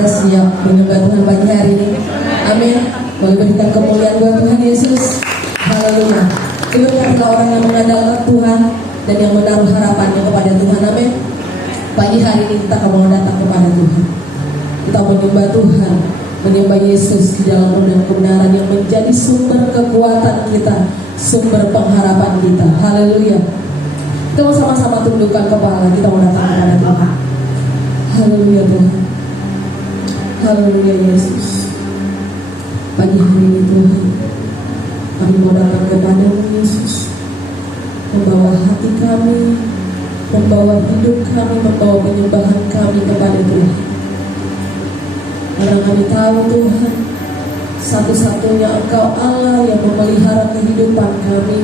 saudara siap menyembah Tuhan pagi hari ini? Amin. Boleh berikan kemuliaan buat Tuhan Yesus. Haleluya. Demikianlah orang yang mengandalkan Tuhan dan yang menaruh harapannya kepada Tuhan. Amin. Pagi hari ini kita akan datang kepada Tuhan. Kita menyembah Tuhan, menyembah Yesus di dalam kebenaran yang menjadi sumber kekuatan kita, sumber pengharapan kita. Haleluya. Kita mau sama-sama tundukkan kepala, kita mau datang kepada Tuhan. Haleluya Tuhan. Haleluya Yesus. Pagi hari ini Tuhan, kami mau datang kepada-Mu Yesus, membawa hati kami, membawa hidup kami, membawa penyembahan kami kepada Tuhan. Karena kami tahu Tuhan, satu-satunya Engkau Allah yang memelihara kehidupan kami,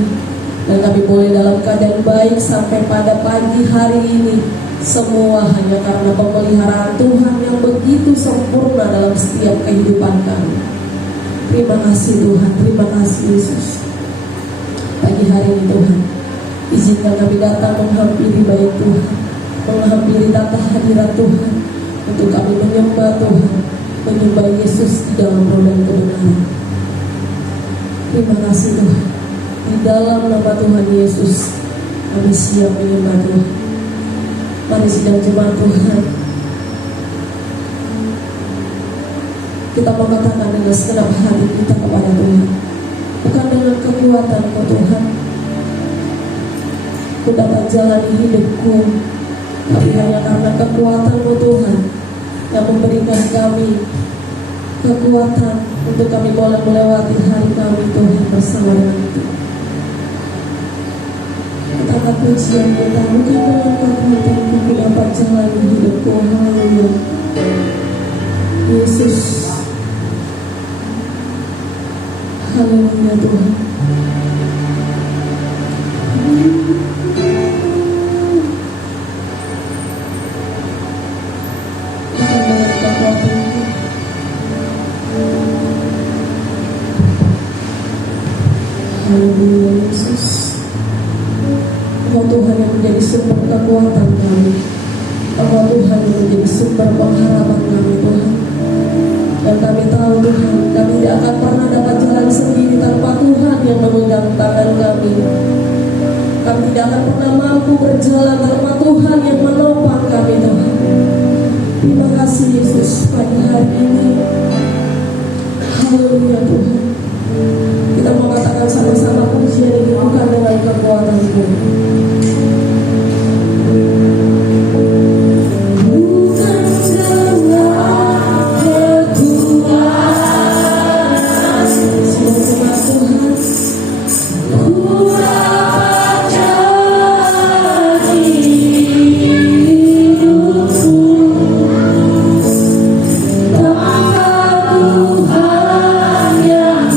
dan kami boleh dalam keadaan baik sampai pada pagi hari ini. Semua hanya karena pemeliharaan Tuhan yang begitu sempurna dalam setiap kehidupan kami. Terima kasih Tuhan, terima kasih Yesus. Pagi hari ini Tuhan, izinkan kami datang menghampiri baik Tuhan, menghampiri tata hadirat Tuhan, untuk kami menyembah Tuhan, menyembah Yesus di dalam roh dan kebenaran. Terima kasih Tuhan. Di dalam nama Tuhan Yesus, kami siap menyembah Tuhan. Mari sidang jemaat Tuhan, kita mengatakan dengan segenap hati kita kepada Tuhan. Bukan dengan kekuatan-Mu Tuhan ku dapat jalani hidupku, tapi hanya karena kekuatan-Mu Tuhan yang memberikan kami kekuatan untuk kami boleh melewati hari kami Tuhan bersama dengan Tuhan. Kita pujian kita, bukan dengan kekuatan ku dapat jalani hidupku. Haleluya Yesus. Haleluya Tuhan. Haleluya Yesus. Engkau Tuhan yang menjadi sumber kekuatan kami. Engkau Tuhan yang menjadi sumber pengharapan kami Tuhan. Dan kami tahu Tuhan, kami tidak akan pernah dapat jalan sendiri tanpa Tuhan yang memegang tangan kami. Kami tidak akan pernah mampu berjalan tanpa Tuhan yang menopang kami Tuhan. Terima kasih Yesus pagi hari ini. Haleluya Tuhan. Kita mau katakan sama-sama pujian ini bukan dengan kekuatan-Mu. Tuhan yang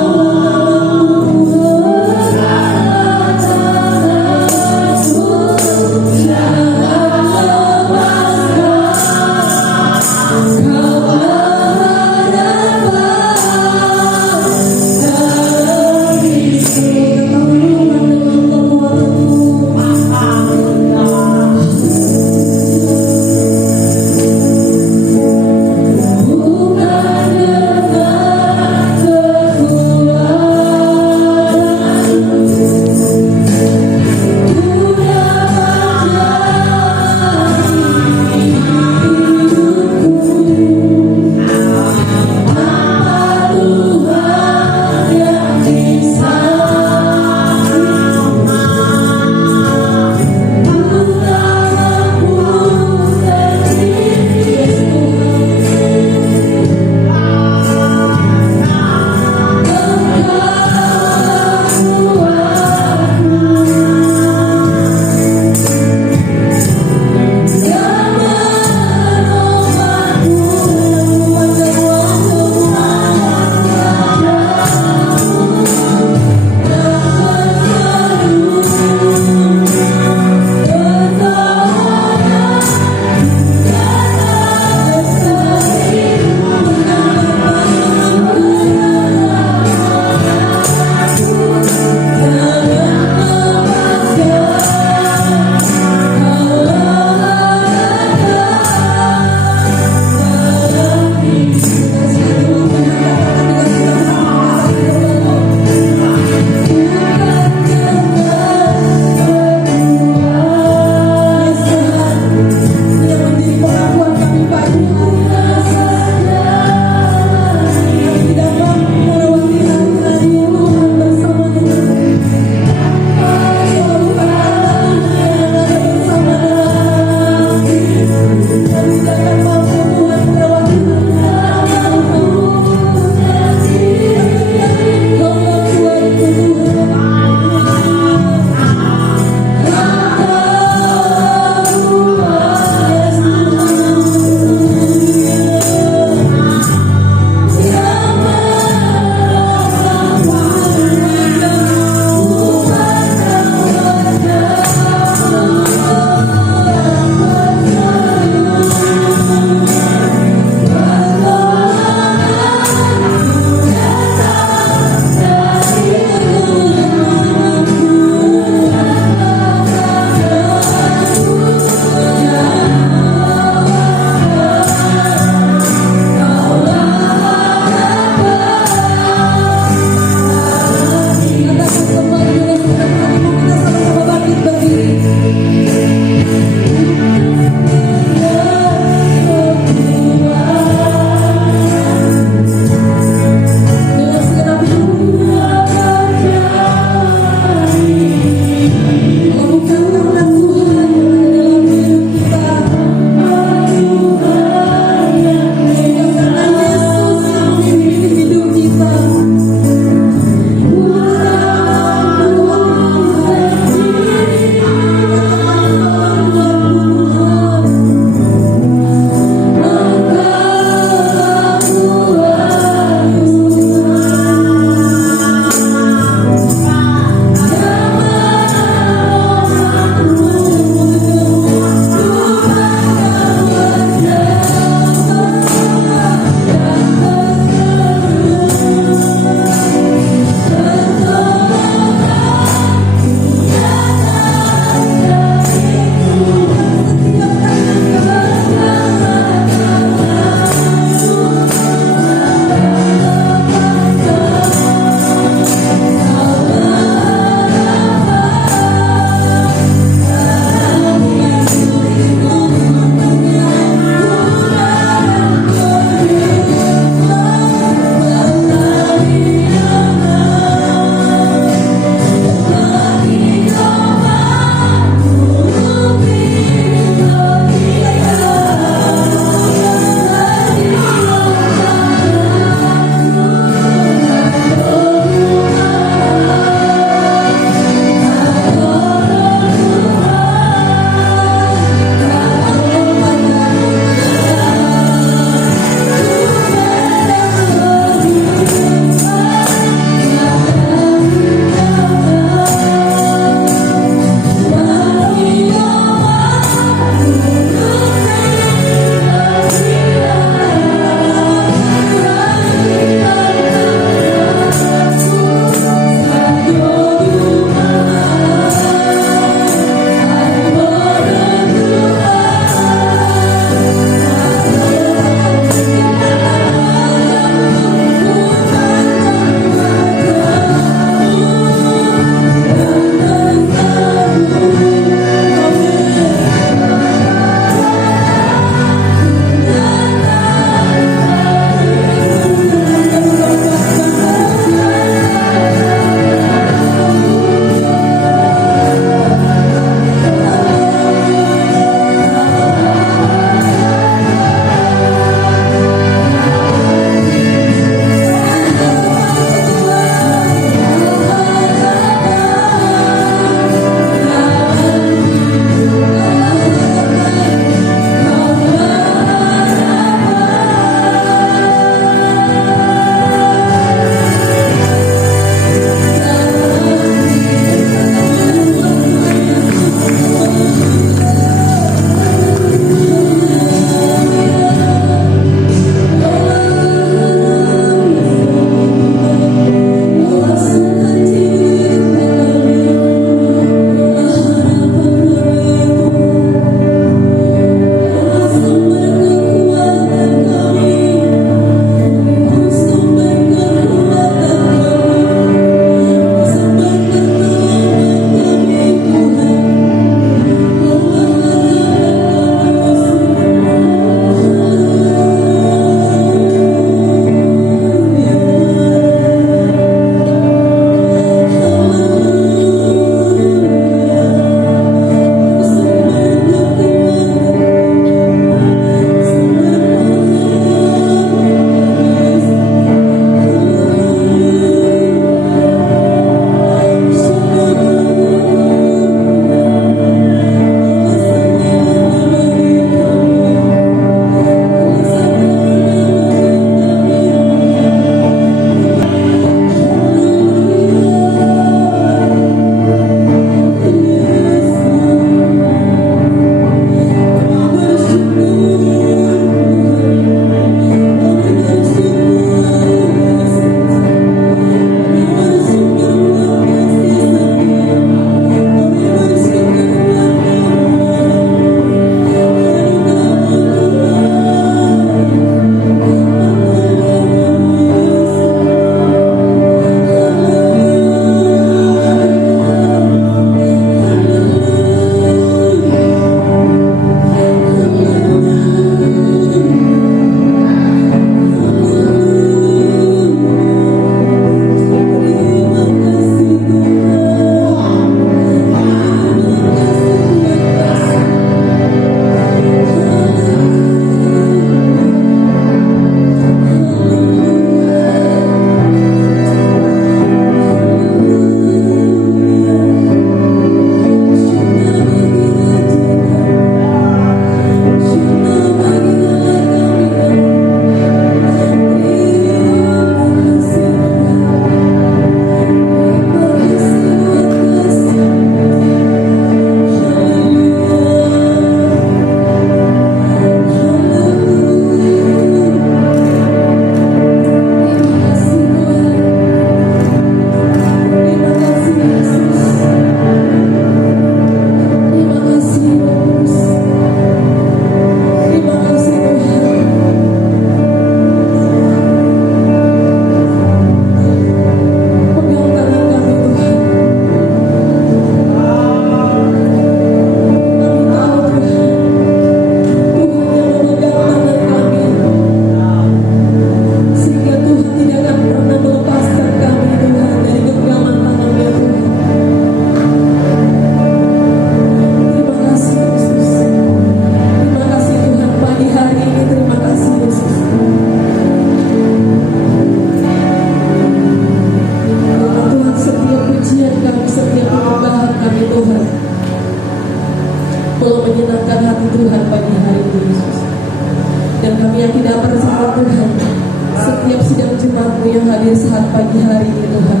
umatmu yang hadir saat pagi hari ini Tuhan.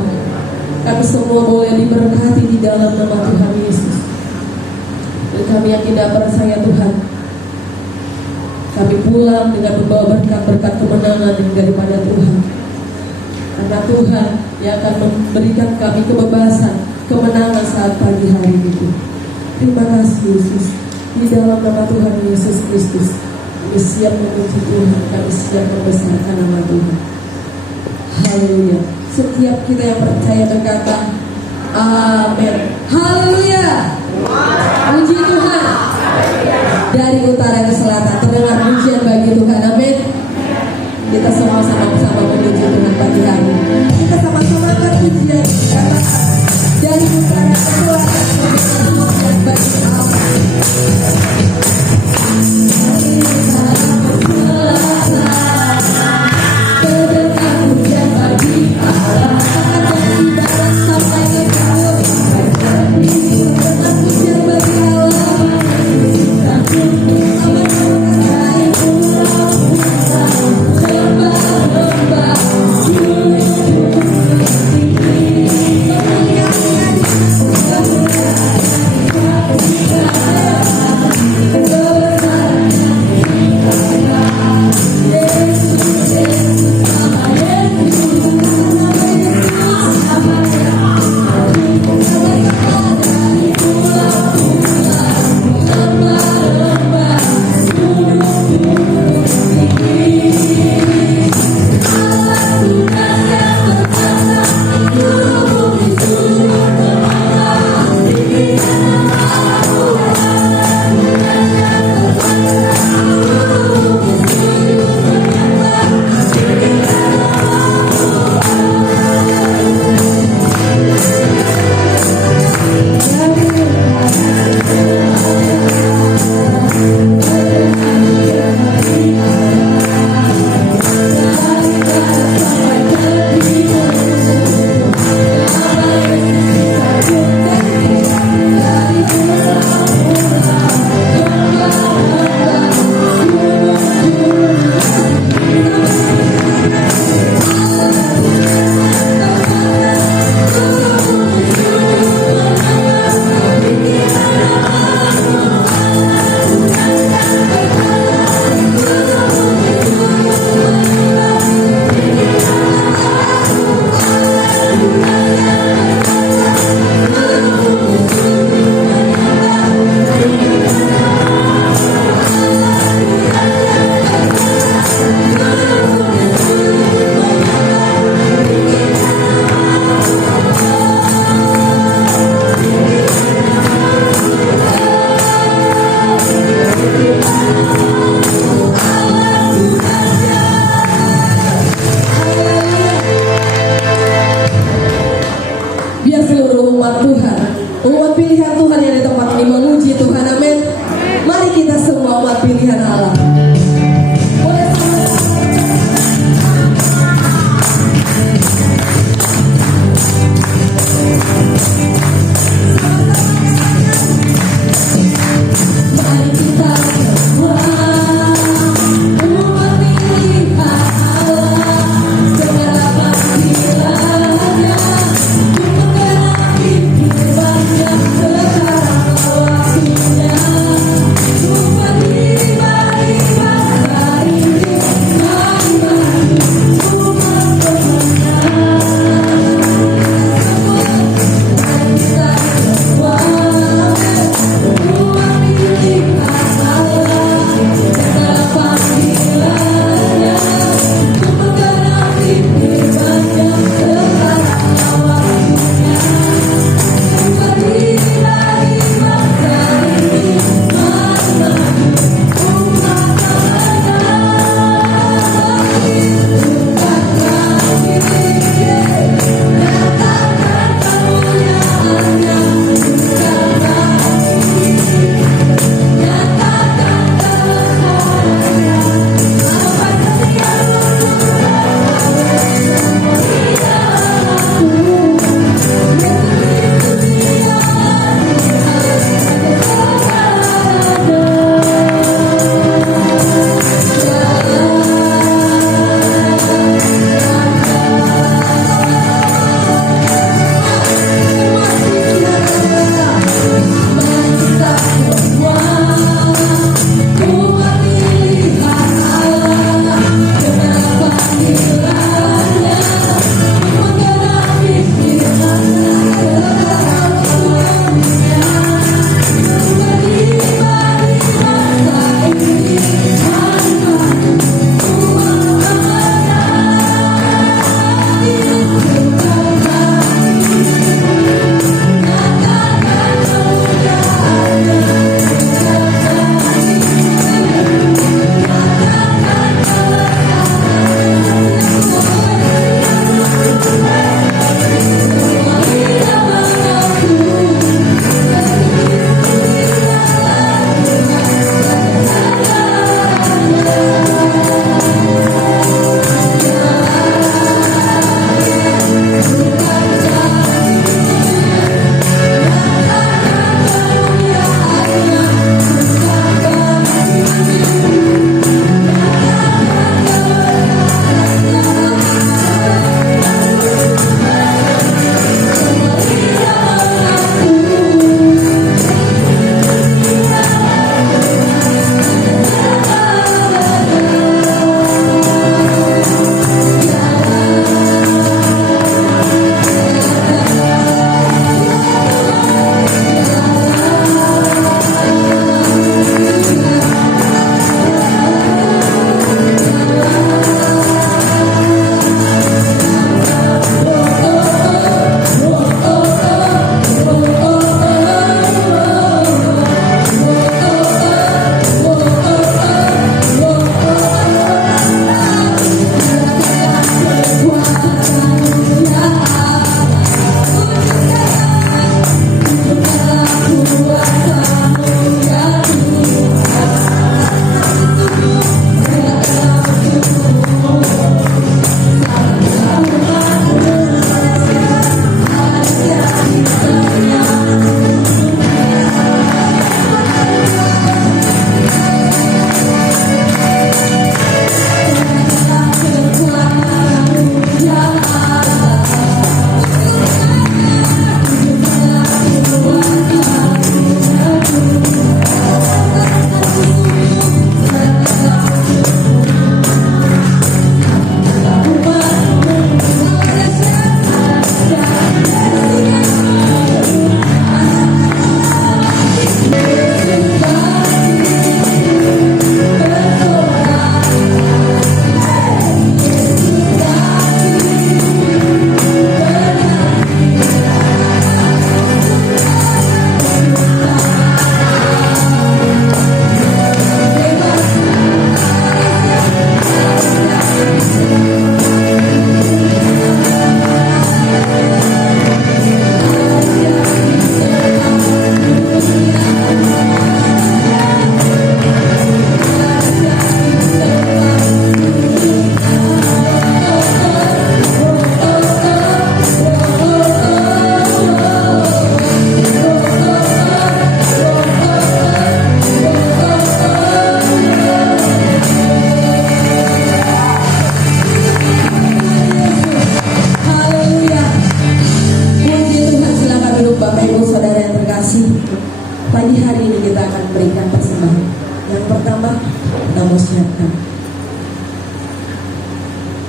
Kami semua boleh diberkati di dalam nama Tuhan Yesus. Dan kami yang tidak percaya Tuhan, kami pulang dengan membawa berkat-berkat kemenangan yang daripada Tuhan. Karena Tuhan yang akan memberikan kami kebebasan, kemenangan saat pagi hari itu. Terima kasih Yesus. Di dalam nama Tuhan Yesus Kristus, kami siap memuji Tuhan, kami siap membesarkan nama Tuhan. Haleluya. Setiap kita yang percaya berkata amin. Haleluya. Puji Tuhan. Dari utara ke selatan terdengar pujian bagi Tuhan. Amin. Kita semua sama-sama memuji Tuhan pagi hari ini. Kita sama-sama akan pujian dari utara ke selatan terdengar pujian bagi Allah.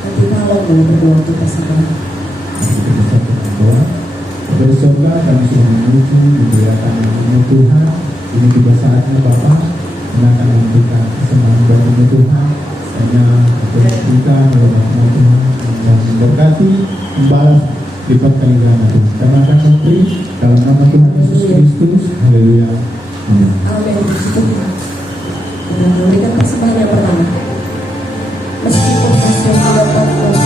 Nanti malam boleh berdoa untuk pasangan. Kita berdoa. Dari surga kami sudah menuju dimuliakan nama Tuhan. Ini juga saatnya Bapak akan memberikan kesenangan bagi Tuhan. Hanya berikan oleh nama Tuhan dan memberkati membalas lipat kali ganda Tuhan. Kami akan memberi dalam nama Tuhan Yesus Kristus. Haleluya. Amin. Amin. Dengan memberikan persembahan yang pertama. Meskipun hasil tidak bagus.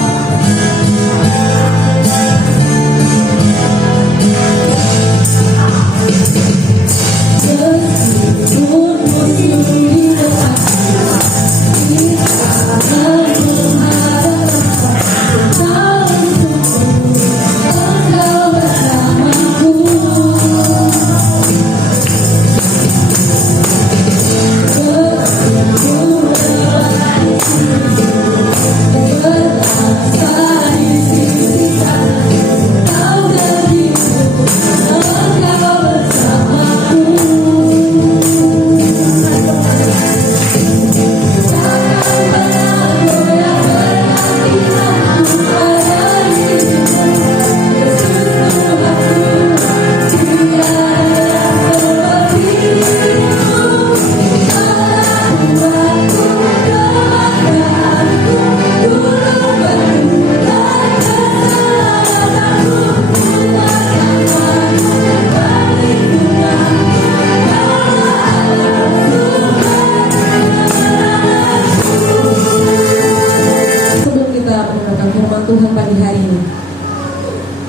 Tuhan pagi hari ini,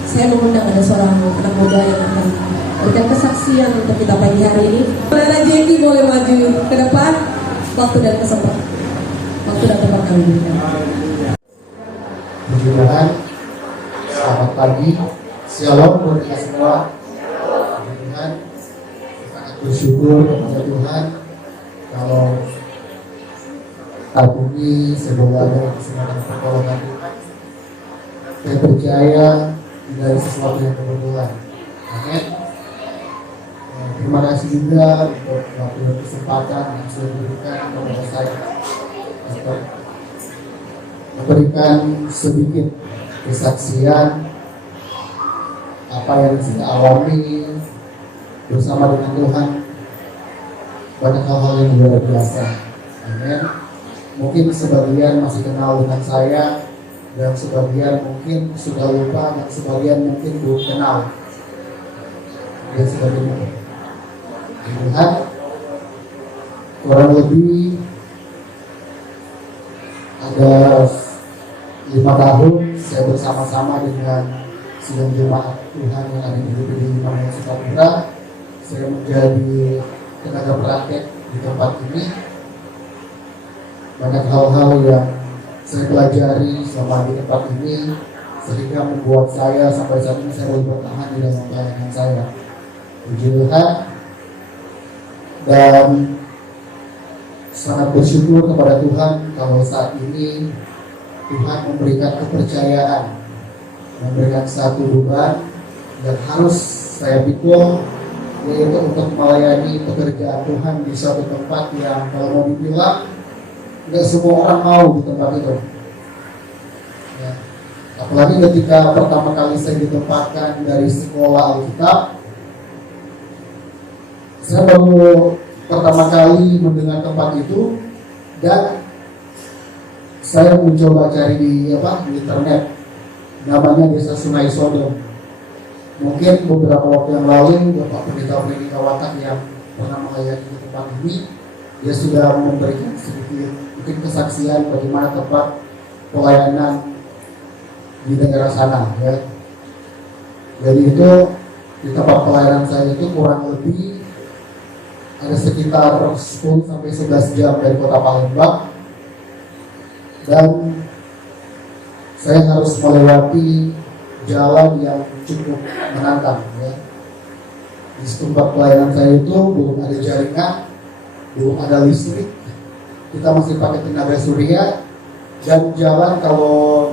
saya mengundang ada seorang anak muda yang akan berikan kesaksian untuk kita pagi hari ini. Saudara Jeki boleh maju ke depan. Waktu dan kesempatan, waktu dan tempat kami berikan. Puji Tuhan, selamat pagi, shalom buat kita semua. Puji Tuhan, sangat bersyukur kepada Tuhan kalau tahun ini semoga ada kesempatan pertolongan Tuhan. Saya percaya dari sesuatu yang kebetulan. Amin. Terima kasih juga untuk waktu dan kesempatan yang sudah diberikan kepada saya untuk memberikan sedikit kesaksian apa yang saya alami bersama dengan Tuhan. Banyak hal-hal yang luar biasa. Amin. Mungkin sebagian masih kenal dengan saya, dan sebagian mungkin sudah lupa, dan sebagian mungkin belum kenal, dan sebagainya. Lihat, kurang lebih ada 5 tahun saya bersama-sama dengan sidang jemaat Tuhan yang ada di GPD Immanuel Sukapura. Saya menjadi tenaga praktek di tempat ini. Banyak hal-hal yang saya pelajari selama di tempat ini sehingga membuat saya sampai saat ini saya boleh bertahan di dalam pelayanan saya. Puji Tuhan, dan sangat bersyukur kepada Tuhan kalau saat ini Tuhan memberikan kepercayaan, memberikan satu beban yang harus saya pikul, yaitu untuk melayani pekerjaan Tuhan di suatu tempat yang kalau mau dibilang tidak semua orang mau di tempat itu. Ya. Apalagi ketika pertama kali saya ditempatkan dari sekolah Alkitab, saya baru pertama kali mendengar tempat itu dan saya mencoba cari di internet, namanya Desa Sungai Sodom. Mungkin beberapa waktu yang lalu Bapak Pendeta Pendeta Watak yang pernah melayani di tempat ini, dia sudah memberikan sedikit mungkin kesaksian bagaimana tempat pelayanan di daerah sana, ya. Jadi itu di tempat pelayanan saya itu kurang lebih ada sekitar 10 sampai 11 jam dari kota Palembang, dan saya harus melewati jalan yang cukup menantang, ya. Di tempat pelayanan saya itu belum ada jaringan, belum ada listrik, kita masih pakai tenaga surya, dan jalan kalau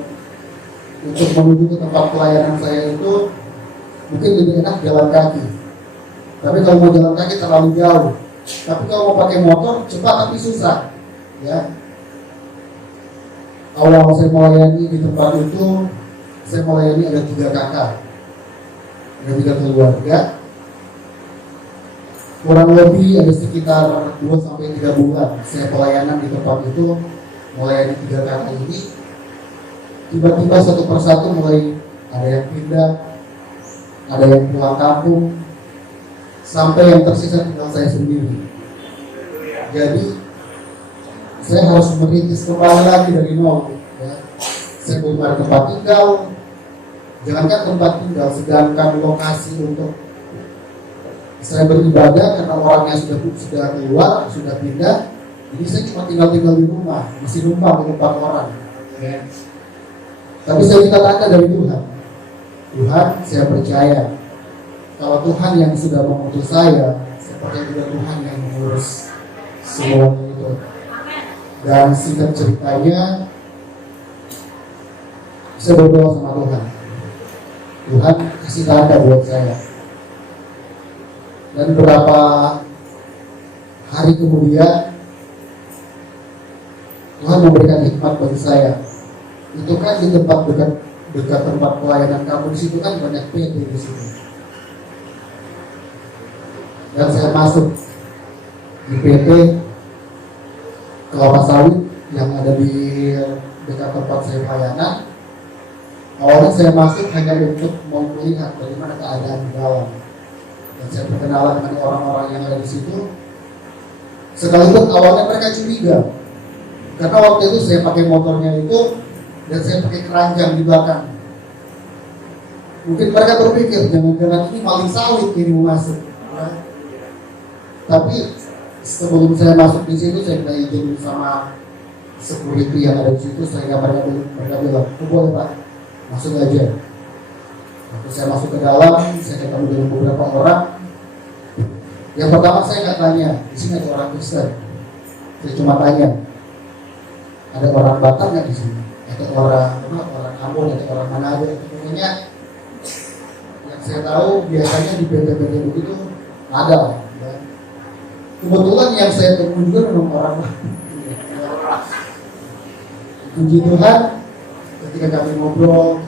untuk menuju ke tempat pelayanan saya itu mungkin lebih enak jalan kaki. Tapi kalau mau jalan kaki terlalu jauh. Tapi kalau mau pakai motor cepat tapi susah, ya. awal saya melayani di tempat itu, saya melayani ada 3 kakak, ada 3 keluarga. Kurang lebih ada sekitar 2-3 bulan saya pelayanan di tempat itu, melayani 3 kakak ini. Tiba-tiba satu persatu mulai ada yang pindah, ada yang pulang kampung, sampai yang tersisa tinggal saya sendiri. Jadi saya harus merintis kembali lagi dari nol. Ya. Saya punya tempat tinggal, jangankan tempat tinggal, sedangkan lokasi untuk saya beribadah karena orangnya sudah keluar, sudah pindah. Jadi saya cuma tinggal di rumah, masih numpang di tempat orang. Ya. Tapi saya minta tanda dari Tuhan. Tuhan, saya percaya kalau Tuhan yang sudah mengutus saya, seperti juga Tuhan yang mengurus semuanya itu. Dan singkat ceritanya, saya berdoa sama Tuhan. Tuhan kasih tanda buat saya. Dan beberapa hari kemudian Tuhan memberikan hikmat bagi saya. Itu kan di tempat dekat tempat pelayanan kamu di situ kan banyak PT di situ. Dan saya masuk di PT kelapa sawit yang ada di dekat tempat saya pelayanan. Awalnya saya masuk hanya untuk mau melihat bagaimana keadaan di dalam. Dan saya berkenalan dengan orang-orang yang ada di situ. Sekalipun awalnya mereka curiga, karena waktu itu saya pakai motornya itu dan saya pakai keranjang di belakang. Mungkin mereka berpikir jangan-jangan ini maling sawit ini mau masuk. Tapi sebelum saya masuk di situ, saya minta izin sama security yang ada di situ. Saya mereka bilang, boleh Pak, masuk aja. Waktu saya masuk ke dalam, saya ketemu dengan beberapa orang. Yang pertama saya nggak tanya, di sini ada orang Kristen. Saya cuma tanya, ada orang Batak nggak di sini? Ada orang Ambon, ada orang Manado. Pokoknya yang saya tahu biasanya di PT-PT begitu ada. Kebetulan yang saya temui juga memang orang. Puji Tuhan, ketika kami ngobrol,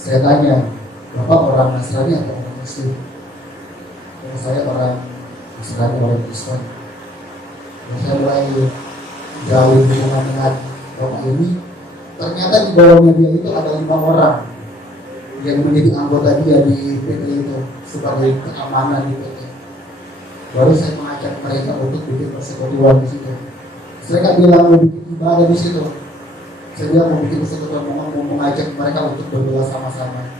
saya tanya, Bapak orang Nasrani atau orang Muslim? Kalau saya orang Nasrani, orang Kristen. Dan saya mulai jauh hubungan dengan Bapak ini. Ternyata di bawahnya dia itu ada 5 orang yang menjadi anggota dia di PT itu sebagai keamanan di PT. Baru saya mengajak mereka untuk bikin persekutuan di situ. Saya nggak bilang mau bikin ibadah di situ. Saya bilang mau bikin persekutuan, mau mengajak mereka untuk berdoa sama-sama.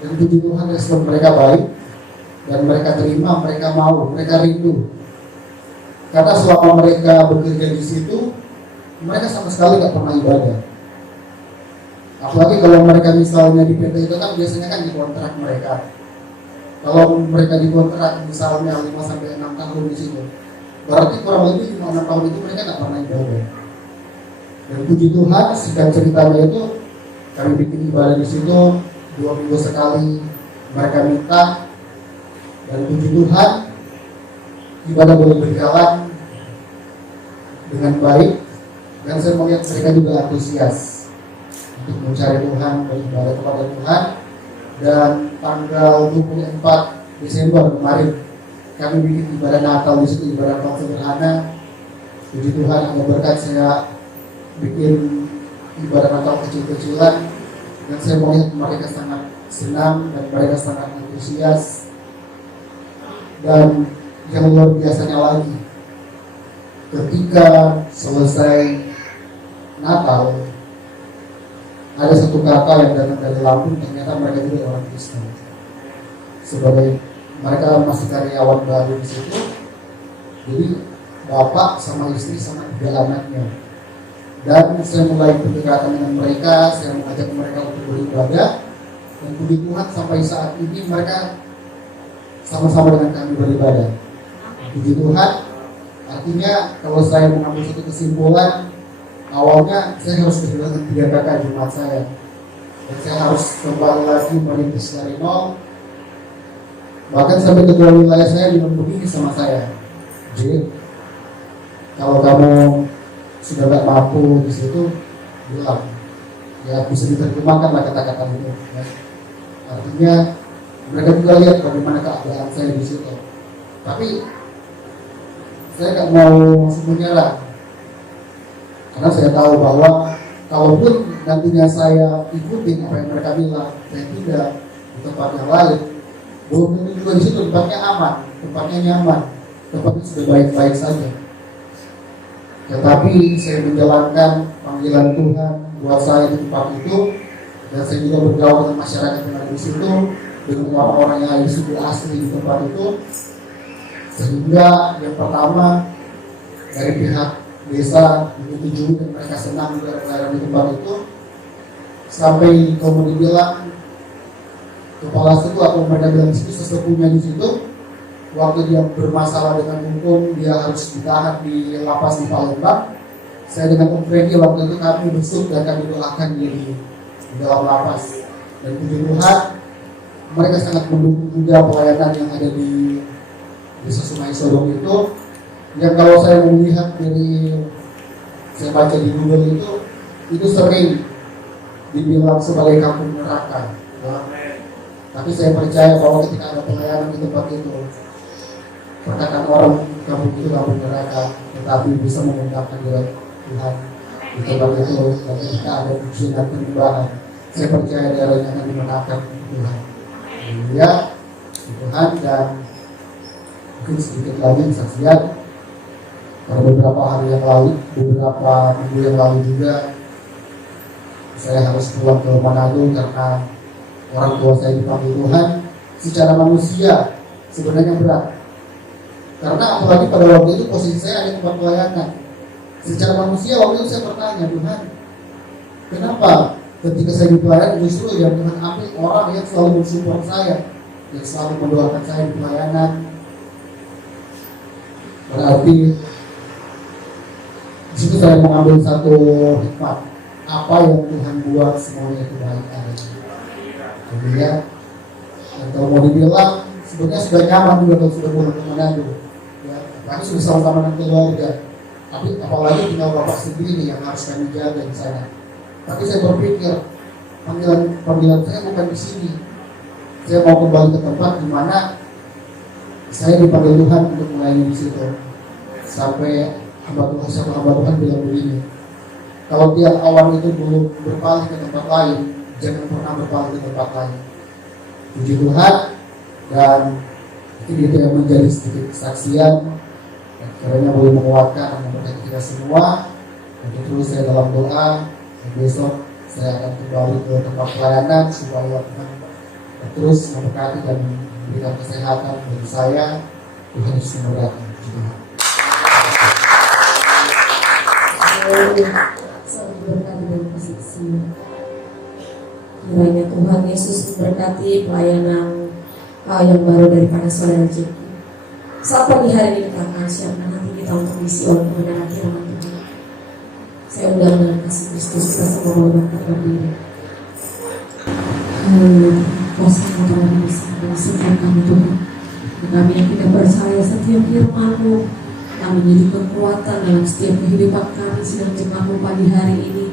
Dan puji Tuhan respon mereka baik dan mereka terima, mereka mau, mereka rindu. Karena selama mereka bekerja di situ, mereka sama sekali nggak pernah ibadah. Apalagi kalau mereka misalnya di PT itu kan biasanya kan dikontrak mereka. Kalau mereka dikontrak misalnya 5-6 tahun di situ, berarti kurang lebih 5-6 tahun itu mereka nggak pernah ibadah. Dan puji Tuhan, singkat ceritanya itu kami bikin ibadah di situ 2 minggu sekali. Mereka minta, dan puji Tuhan ibadah boleh berjalan dengan baik. Dan saya melihat mereka juga antusias untuk mencari Tuhan, beribadah kepada Tuhan. Dan tanggal 24 Desember kemarin kami bikin ibadah Natal di situ, ibadah Natal sederhana. Puji Tuhan, ada berkat saya bikin ibadah Natal kecil-kecilan, dan saya melihat mereka sangat senang dan mereka sangat antusias. Dan yang luar biasanya lagi, ketika selesai Natal, ada satu kakak yang datang dari Lampung, ternyata mereka juga orang Kristen. Sebagai mereka masih karyawan baru di situ, jadi bapak sama istri sama 3 anaknya. Dan saya mulai pendekatan dengan mereka, saya mengajak mereka untuk beribadah. Dan puji Tuhan sampai saat ini mereka sama-sama dengan kami beribadah. Puji Tuhan, artinya kalau saya mengambil satu kesimpulan, awalnya saya harus kehilangan 3 kakak jemaat saya, dan saya harus kembali lagi merintis dari nol. Bahkan sampai ketua wilayah saya bilang begini sama saya, J, kalau kamu sudah nggak mampu di situ, bilang ya bisa diterjemahkan lah kata-kata itu ya. Artinya mereka juga lihat bagaimana keadaan saya di situ, tapi saya nggak mau menyerah karena saya tahu bahwa kalaupun nantinya saya ikutin apa yang mereka bilang, saya tidak di tempat yang lain, belum tentu juga di situ tempatnya aman, tempatnya nyaman, tempatnya sudah baik-baik saja. Tetapi saya menjalankan panggilan Tuhan buat saya di tempat itu, dan saya juga bergaul dengan masyarakat yang ada di situ, dengan orang-orang yang ada di situ asli di tempat itu, sehingga yang pertama dari pihak desa menyetujui dan mereka senang juga pelayanan di tempat itu, sampai kemudian bilang kepala suku atau mereka bilang di situ sesepunya di situ, waktu dia bermasalah dengan hukum dia harus ditahan di lapas di Palembang. Saya dengan Om Freddy waktu itu kami besuk dan kami doakan dia di dalam lapas, dan puji Tuhan mereka sangat mendukung juga pelayanan yang ada di Desa Sungai Sodong itu, yang kalau saya melihat dari saya baca di Google itu sering dibilang sebagai kampung neraka ya. Tapi saya percaya bahwa ketika ada pelayanan di tempat itu, perkataan orang kampung itu kampung neraka, tetapi bisa mengundangkan direct Tuhan di tempat itu, dan ketika ada ujian dan perubahan, saya percaya daerahnya akan dimenangkan Tuhan ya Tuhan. Dan mungkin sedikit lagi saksian, pada beberapa hari yang lalu, beberapa minggu yang lalu juga saya harus pulang ke Manado karena orang tua saya dipanggil Tuhan. Secara manusia sebenarnya berat, karena apalagi pada waktu itu posisi saya ada tempat pelayanan. Secara manusia waktu itu saya bertanya, Tuhan, kenapa ketika saya di pelayanan justru yang Tuhan ambil orang yang selalu mensupport saya, yang selalu mendoakan saya di pelayanan? Berarti di situ saya mengambil satu hikmat, apa yang Tuhan buat semuanya itu baik adanya. Kemudian kalau mau dibilang sebenarnya sudah nyaman juga kalau sudah pulang ke Manado ya, kami sudah sama-sama dengan keluarga, tapi apalagi tinggal bapak sendiri yang harus kami jaga di sana. Tapi saya berpikir panggilan saya bukan di sini. Saya mau kembali ke tempat di mana saya dipanggil Tuhan untuk melayani di situ. Sampai hamba Tuhan bilang begini, kalau tiap awan itu belum berpaling ke tempat lain, jangan pernah berpaling ke tempat lain. Puji Tuhan, dan itu yang menjadi sedikit kesaksian dan kiranya boleh menguatkan dan memberkati kita semua. Dan terus saya dalam doa, dan besok saya akan kembali ke tempat pelayanan supaya Tuhan terus memberkati dan memberikan kesehatan bagi saya. Tuhan Yesus memberkati. Selalu berkati dan kasih. Kiranya Tuhan Yesus memberkati pelayanan yang baru daripada saudara Jeki. Saat pagi hari ini kita akan siapkan hati kita untuk mision mengenai firman Tuhan. Saya undang dengan kasih Kristus, kita semua boleh bangkit berdiri. Kuasa Tuhan dan serta kami Tuhan. Kami yang tidak percaya setiap firman-Mu, kami menjadi kekuatan dalam setiap kehidupan kami sedang jemaah pagi hari ini.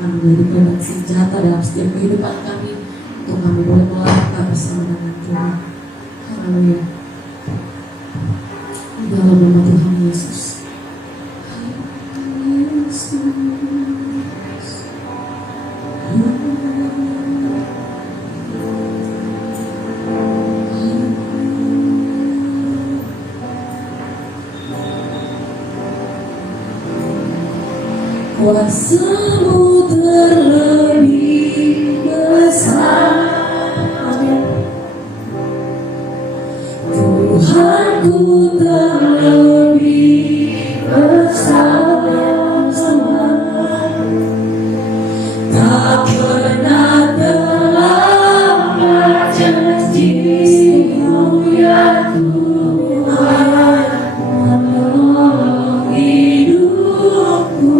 Kami menjadi pedang senjata dalam setiap kehidupan kami untuk kami boleh melangkah bersama dengan Tuhan. Haleluya. Di dalam nama Tuhan Yesus. Kuasa-Mu terlebih besar, Tuhanku terlebih besar, tak pernah terlambat janji-Mu ya Tuhan, menolong hidupku.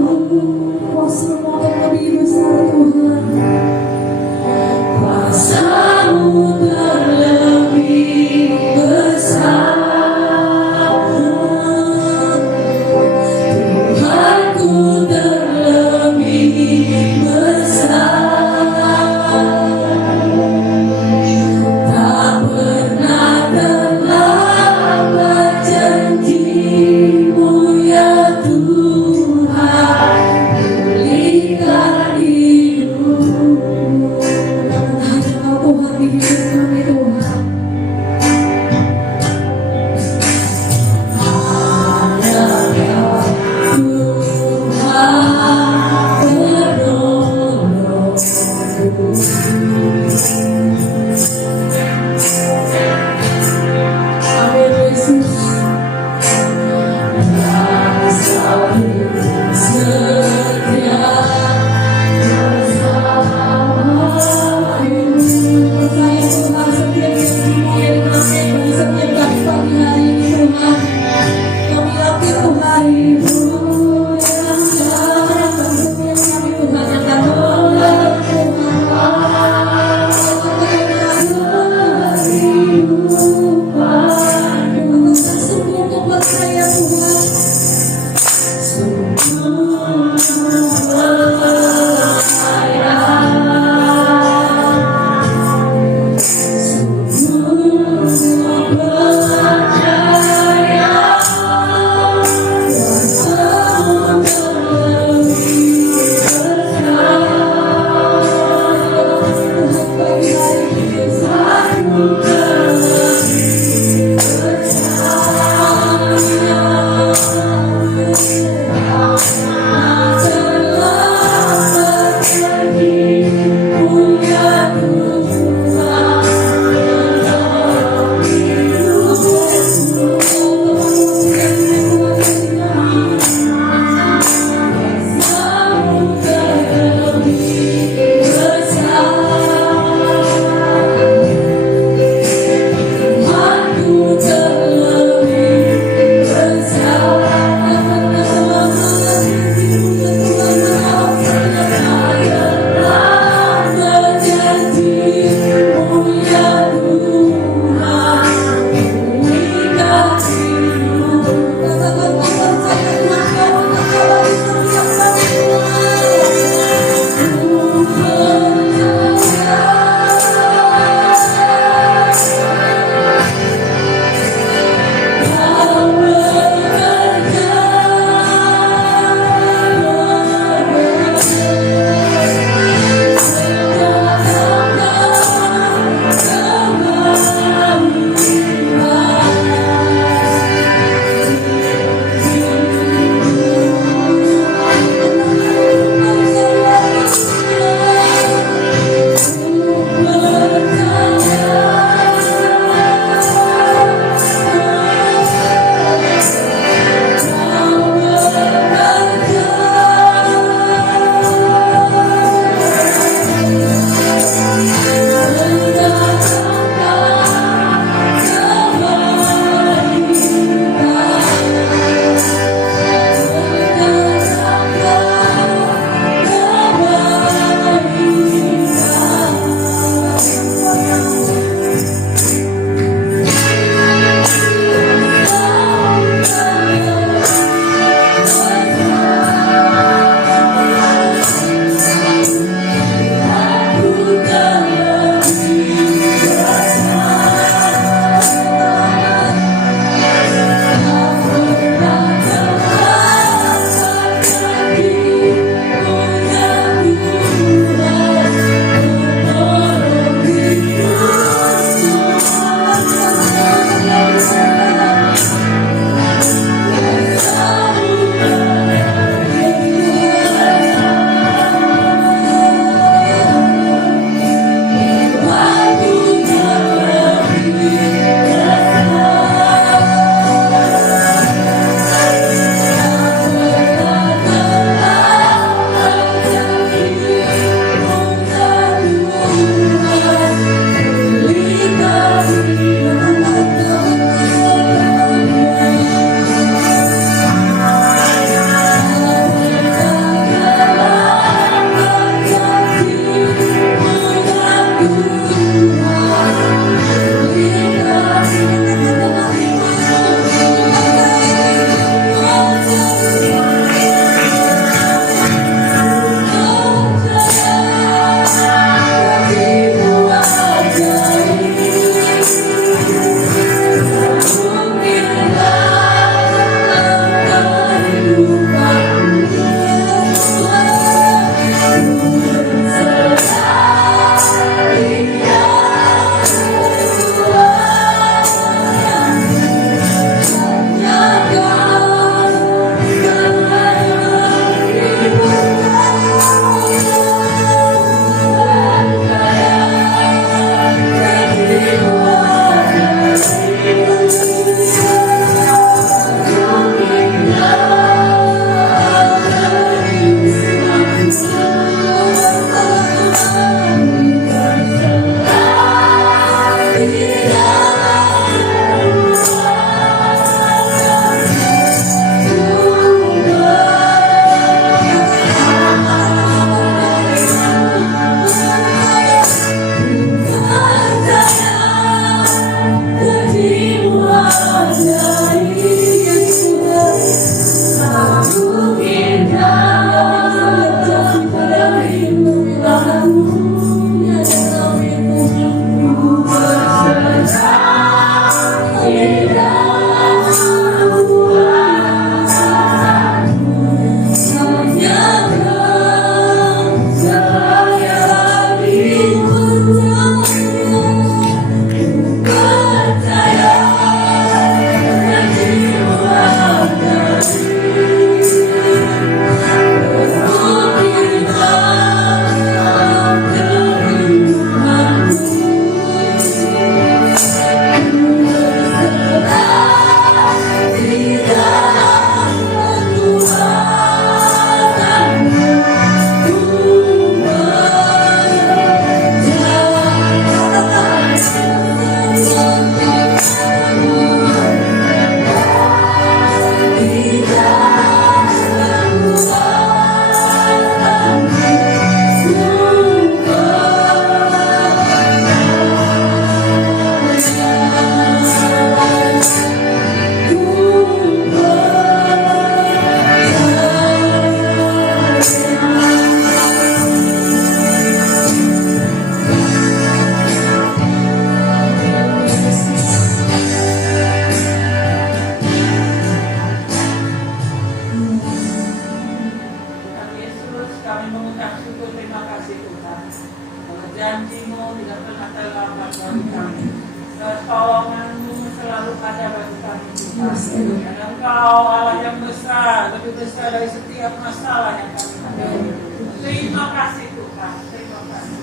Pertolongan-Mu selalu ada bagi kami Tuhan. Dan Engkau Allah yang besar, lebih besar dari setiap masalah yang kami hadapi. Terima kasih Tuhan, terima kasih.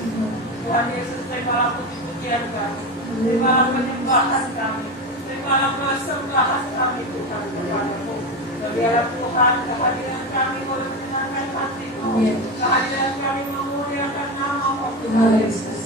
Tuhan Yesus, terimalah puji-pujian kami, terimalah penyembahan kami, terimalah persembahan kami Tuhan kepada-Mu. Biarlah Tuhan kehadiran kami boleh menyenangkan hati-Mu, kehadiran kami memuliakan nama-Mu Tuhan.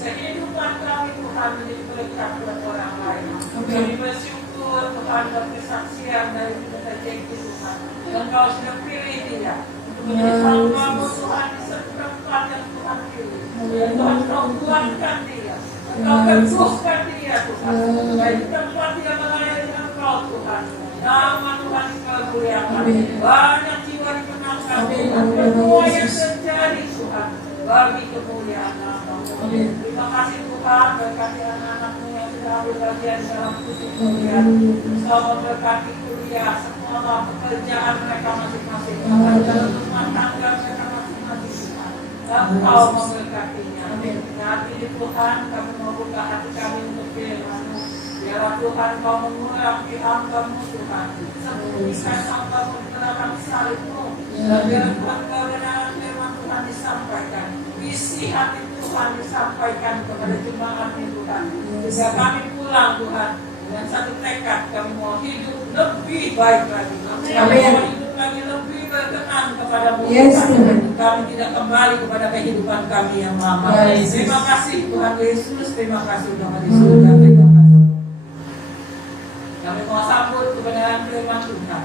Kehidupan kami Tuhan menjadi berkat buat orang lain. Kami bersyukur Tuhan buat kesaksian dari kita Jeki Tuhan. Engkau sudah pilih dia untuk menjadi hamba-Mu Tuhan di setiap tempat yang Tuhan pilih. Dan Tuhan Engkau kuatkan dia, Engkau teguhkan dia Tuhan. Baik di tempat dia melayani Engkau Tuhan. Nama Tuhan dikemuliakan. Banyak jiwa dimenangkan Tuhan. Semua yang terjadi Tuhan bagi kemuliaan nama-Mu. Terima kasih Tuhan, berkati anak-anak-Mu yang sudah ambil bagian dalam kursus kuliah. Engkau memberkati kuliah, semua pekerjaan mereka masing-masing, dalam rumah tangga mereka masing-masing Tuhan. Engkau memberkatinya. Saat ini Tuhan, kami membuka hati kami untuk firman-Mu. Biarlah Tuhan Kau mengurapi hamba-Mu Tuhan, sembunyikan hamba-Mu di belakang salib-Mu. Dan biarlah Tuhan kebenaran firman Tuhan disampaikan, isi hati Tuhan disampaikan kepada jemaat-Mu Tuhan. Sehingga kami pulang Tuhan dengan satu tekad, kami mau hidup lebih baik lagi. Kami mau hidup lagi lebih berkenan kepada-Mu Tuhan. Kami tidak kembali kepada kehidupan kami yang lama. Terima kasih Tuhan Yesus, terima kasih Bapa di surga, terima kasih. Kami mau sambut kebenaran firman Tuhan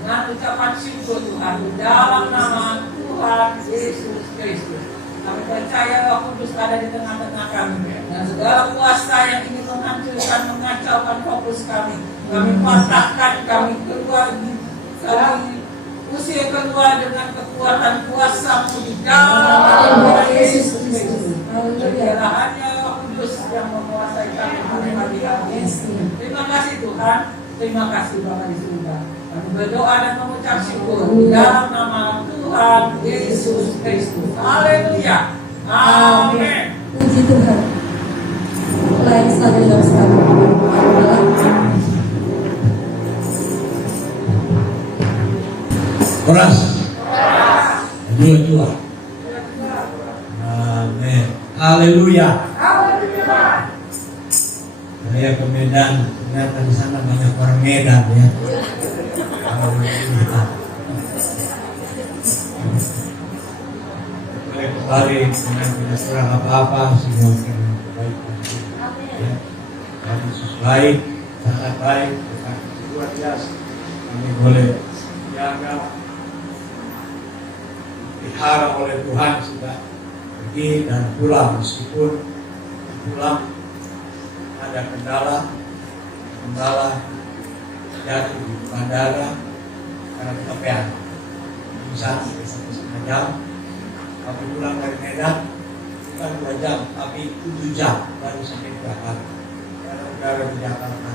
dengan ucapan syukur Tuhan di dalam nama Tuhan Yesus Kristus. Kami percaya Roh Kudus ada di tengah-tengah kami, dan segala kuasa yang ingin menghancurkan, mengacaukan fokus kami, kami patahkan, kami keluar, kami usir keluar dengan kekuatan kuasa-Mu di dalam nama Yesus Kristus. Biarlah hanya Roh Kudus yang menguasai kami hari-hari kami. Terima kasih Tuhan, terima kasih Bapa di surga. Kami berdoa dan mengucap syukur di dalam nama Tuhan Yesus Kristus. Haleluya, Amin. Puji Tuhan. Lain sekali dalam sekali. Koras. Dua. Amin. Haleluya. Saya ke Medan, ternyata di sana banyak orang Medan ya. Haleluya. Boleh kembali dengan tidak kurang apa-apa, semua dengan kebaikan. Ya. Dan Yesus baik, sangat baik, luar biasa. Kami boleh jaga, dipelihara oleh Tuhan sudah pergi dan pulang, meskipun pulang ada kendala jatuh di bandara karena kecapean, bisa 1,5 jam. Kami pulang dari Medan bukan 2 jam, tapi 7 jam baru sampai di Jakarta. Karena udara di Jakarta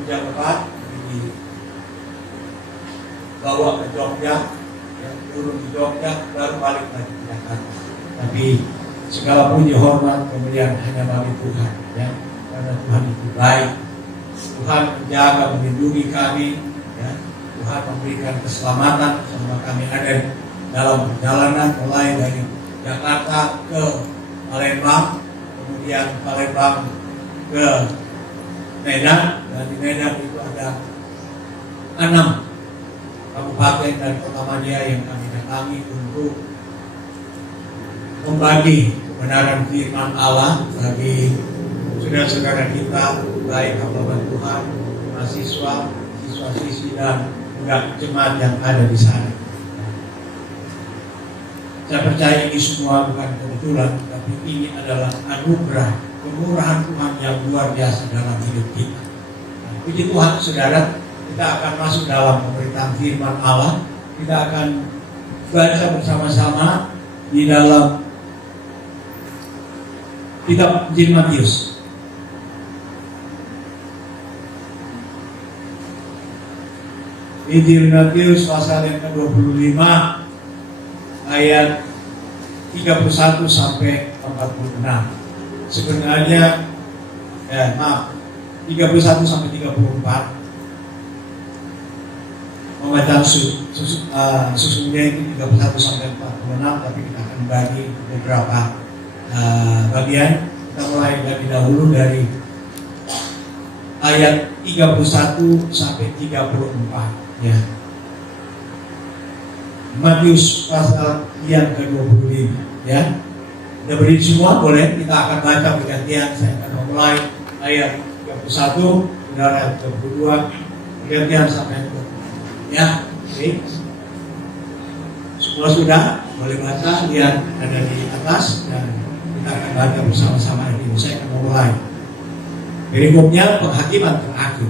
hujan lebat, dibawa ke Jogja, turun di Jogja, baru balik lagi ke Jakarta. Tapi segala puji hormat kemudian hanya bagi Tuhan, ya, karena Tuhan itu baik. Tuhan menjaga, melindungi kami, ya. Tuhan memberikan keselamatan selama kami ada dalam perjalanan mulai dari Jakarta ke Palembang, kemudian Palembang ke Medan, dan di Medan itu ada 6 kabupaten dan kota media yang kami datangi untuk membagi kebenaran firman Allah bagi saudara-saudara kita, baik hamba Tuhan, mahasiswa, siswa-siswi dan juga jemaat yang ada di sana. Saya percaya ini semua bukan kebetulan, tapi ini adalah anugerah, kemurahan Tuhan yang luar biasa dalam hidup kita. Puji Tuhan, saudara, kita akan masuk dalam pemberitaan firman Allah. Kita akan baca bersama-sama di dalam kitab Injil Matius. Injil Matius pasal yang ke-25 ayat 31 sampai 46. Sebenarnya 31 sampai 34. Membaca sesungguhnya itu 31 sampai 46, tapi kita akan bagi beberapa bagian. Kita mulai lebih dahulu dari ayat 31 sampai 34, ya. Matius pasal yang ke-25, ya. Sudah berdiri semua, boleh kita akan baca bergantian. Saya akan memulai ayat 31 dan ayat 22 bergantian sampai ya, oke. Semua sudah boleh baca, lihat ada di atas, dan kita akan baca bersama-sama ini. Saya akan memulai. Berikutnya penghakiman terakhir.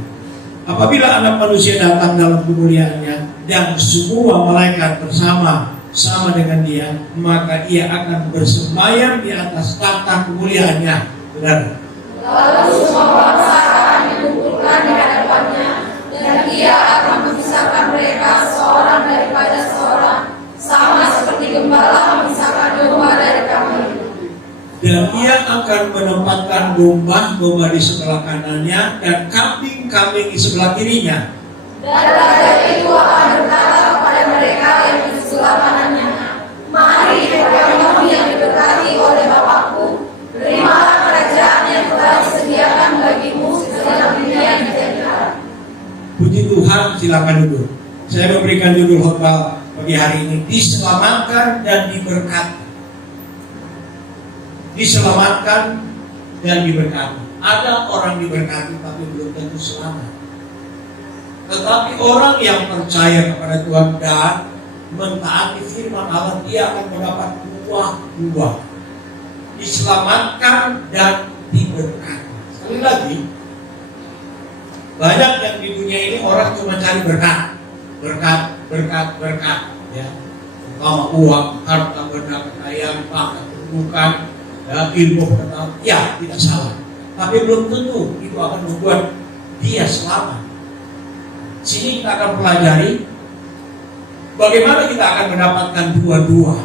Apabila Anak Manusia datang dalam kemuliaannya dan semua malaikat bersama dengan Dia, maka Ia akan bersemayam di atas tahta kemuliaannya. Benar? Lalu semua bangsa akan dikumpulkan di hadapannya, dan Ia akan memisahkan mereka seorang daripada seorang, sama seperti gembala memisahkan domba dari kambing. Dan Ia akan menempatkan domba di sebelah kanannya dan kambing di sebelah kirinya. Dan raja itu akan berkata kepada mereka yang di sebelah kanannya, "Mari kamu yang diberkati oleh Bapakku, terimalah kerajaan yang telah disediakan bagimu sejak dunia dijadikan." Puji Tuhan, silakan duduk. Saya memberikan judul khotbah pagi hari ini, diselamatkan dan diberkati. Diselamatkan dan diberkati. Ada orang diberkati tapi belum tentu selamat. Tetapi orang yang percaya kepada Tuhan dan mentaati firman Allah, dia akan mendapat buah-buah. Diselamatkan dan diberkati. Sekali lagi, banyak yang di dunia ini orang cuma cari berkat, ya. Terutama uang, harta benda, kekayaan, pangkat, kedudukan, ya, ilmu pengetahuan, ya tidak salah. Tapi belum tentu itu akan membuat dia selamat. Sini kita akan pelajari bagaimana kita akan mendapatkan dua-dua.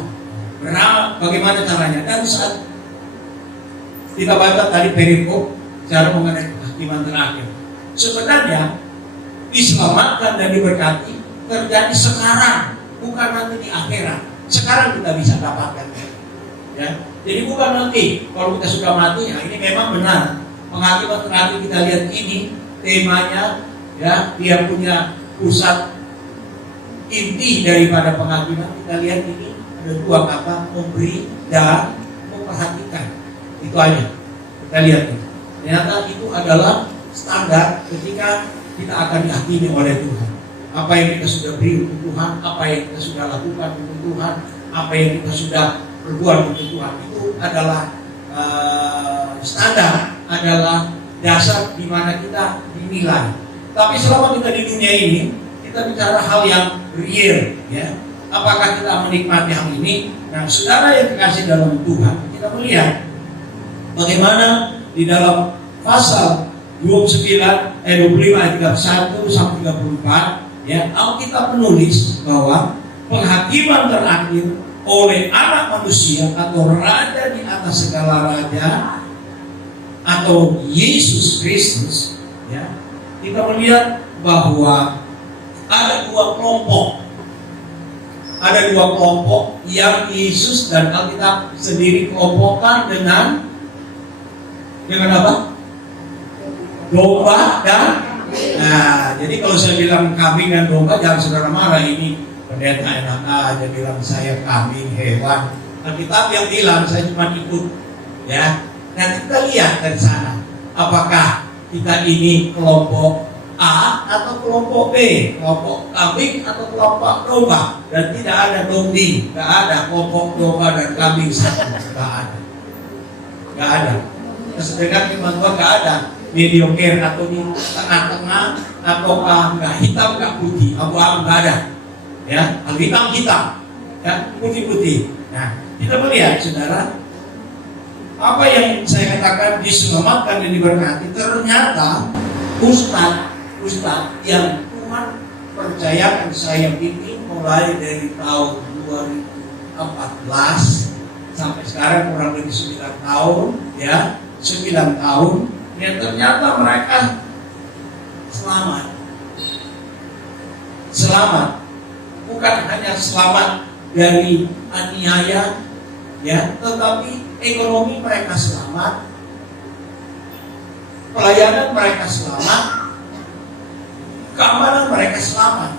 Bagaimana caranya? Dan saat kita baca tadi perikop cara mengenai kehakiman terakhir, sebenarnya diselamatkan dan diberkati terjadi sekarang, bukan nanti di akhirat. Sekarang kita bisa dapatkan, ya. Jadi bukan nanti kalau kita sudah mati. Nah, ini memang benar penghakiman terakhir kita lihat ini temanya, ya, dia punya pusat inti daripada penghakiman. Kita lihat ini ada dua kata, memberi dan memperhatikan. Itu aja. Kita lihat ini. Ternyata itu adalah standar ketika kita akan dihakimi oleh Tuhan. Apa yang kita sudah beri untuk Tuhan, apa yang kita sudah lakukan untuk Tuhan, apa yang kita sudah berbuat untuk Tuhan, itu adalah standar, adalah dasar di mana kita dinilai. Tapi selama kita di dunia ini, kita bicara hal yang real, ya. Apakah kita menikmati hal ini? Nah, saudara yang dikasih dalam Tuhan, kita melihat bagaimana di dalam pasal 25 ayat 31 sampai 34, ya, Alkitab menulis bahwa penghakiman terakhir oleh Anak Manusia atau Raja di atas segala raja atau Yesus Kristus, ya, kita melihat bahwa ada dua kelompok. Ada dua kelompok yang Yesus dan Alkitab sendiri kelompokkan dengan apa? Domba dan jadi kalau saya bilang kambing dan domba, jangan saudara marah, ini pendeta enak aja bilang saya kambing, hewan. Alkitab yang bilang saya cuma ikut, ya. Nanti kita lihat dari sana apakah kita ini kelompok A atau kelompok B, kelompok kambing atau kelompok domba. Dan tidak ada dombi, tidak ada kelompok domba dan kambing satu, tidak ada. Kesedangkan firman Tuhan tidak ada mediocre atau di tengah-tengah atau nggak hitam nggak putih, abu-abu nggak ada, ya, hitam, ya, putih. Nah, kita melihat saudara, apa yang saya katakan diselamatkan dan diberkati, ternyata Ustadz yang Tuhan percayakan saya ini mulai dari tahun 2014 sampai sekarang kurang lebih 9 tahun, ya, 9 tahun, yang ternyata mereka selamat, bukan hanya selamat dari aniaya, ya, tetapi ekonomi mereka selamat, pelayanan mereka selamat, keamanan mereka selamat,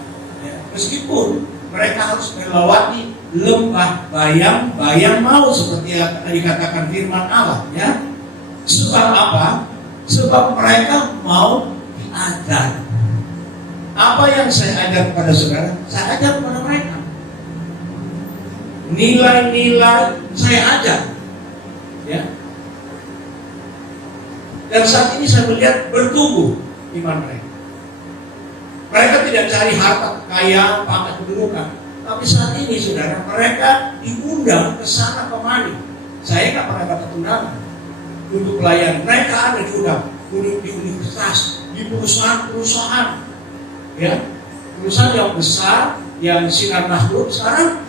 ya. Meskipun mereka harus melewati lembah bayang mau seperti yang dikatakan firman Allah, ya. Sebab apa? Sebab mereka mau diajar. Apa yang saya ajar kepada saudara, saya ajar kepada mereka. Nilai-nilai saya ajar, ya. Dan saat ini saya melihat bertumbuh iman mereka. Mereka tidak cari harta, kekayaan, pangkat, kedudukan. Tapi saat ini saudara, mereka diundang ke sana kemari. Saya nggak pernah dapat undangan untuk pelayan. Mereka ada diundang duduk di universitas, di perusahaan-perusahaan, ya, perusahaan yang besar, yang sinar makhluk. Sekarang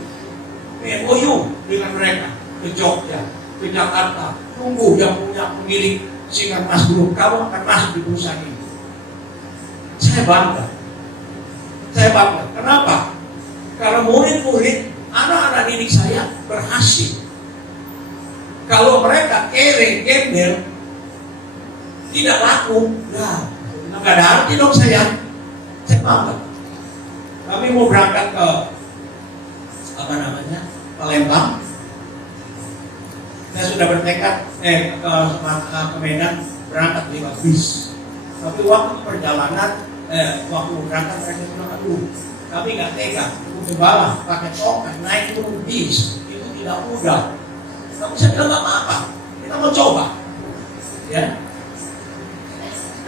MOU dengan mereka ke Jogja, ke Jakarta. Tunggu yang punya pemilik sinar makhluk, kamu akan masuk di perusahaan ini. Saya bangga. Kenapa? Karena murid-murid, anak-anak didik saya berhasil. Kalau mereka kere, gembel, tidak laku, ya, nggak ada arti dong saya bangga. Kami mau berangkat ke Palembang. Saya sudah bertekad ke Medan berangkat 5 bis. Tapi waktu perjalanan, waktu berangkat mereka bilang, aduh, kami nggak tega, gembala pakai tongkat naik turun bis, itu tidak mudah. Tapi saya bilang nggak apa-apa, kita mau coba, ya.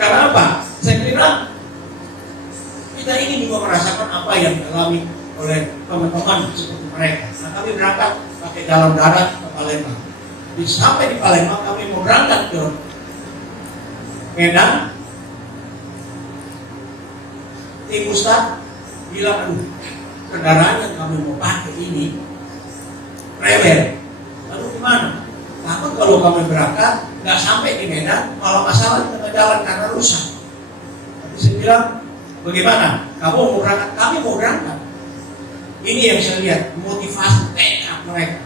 Karena apa? Saya kira kita ingin juga merasakan apa yang dialami oleh teman-teman seperti mereka. Nah, kami berangkat pakai jalan darat ke Palembang. Sampai di Palembang kami mau berangkat ke Medan. Tim Ustadz bilang, aduh, kendaraan yang kami mau pakai ini rewel. Lalu gimana? Takut kalau kami berangkat nggak sampai di Medan, malah masalah di tengah jalan karena rusak. Tapi saya bilang, bagaimana? Kamu mau berangkat? Kami mau berangkat. Ini yang saya lihat motivasi tekad mereka.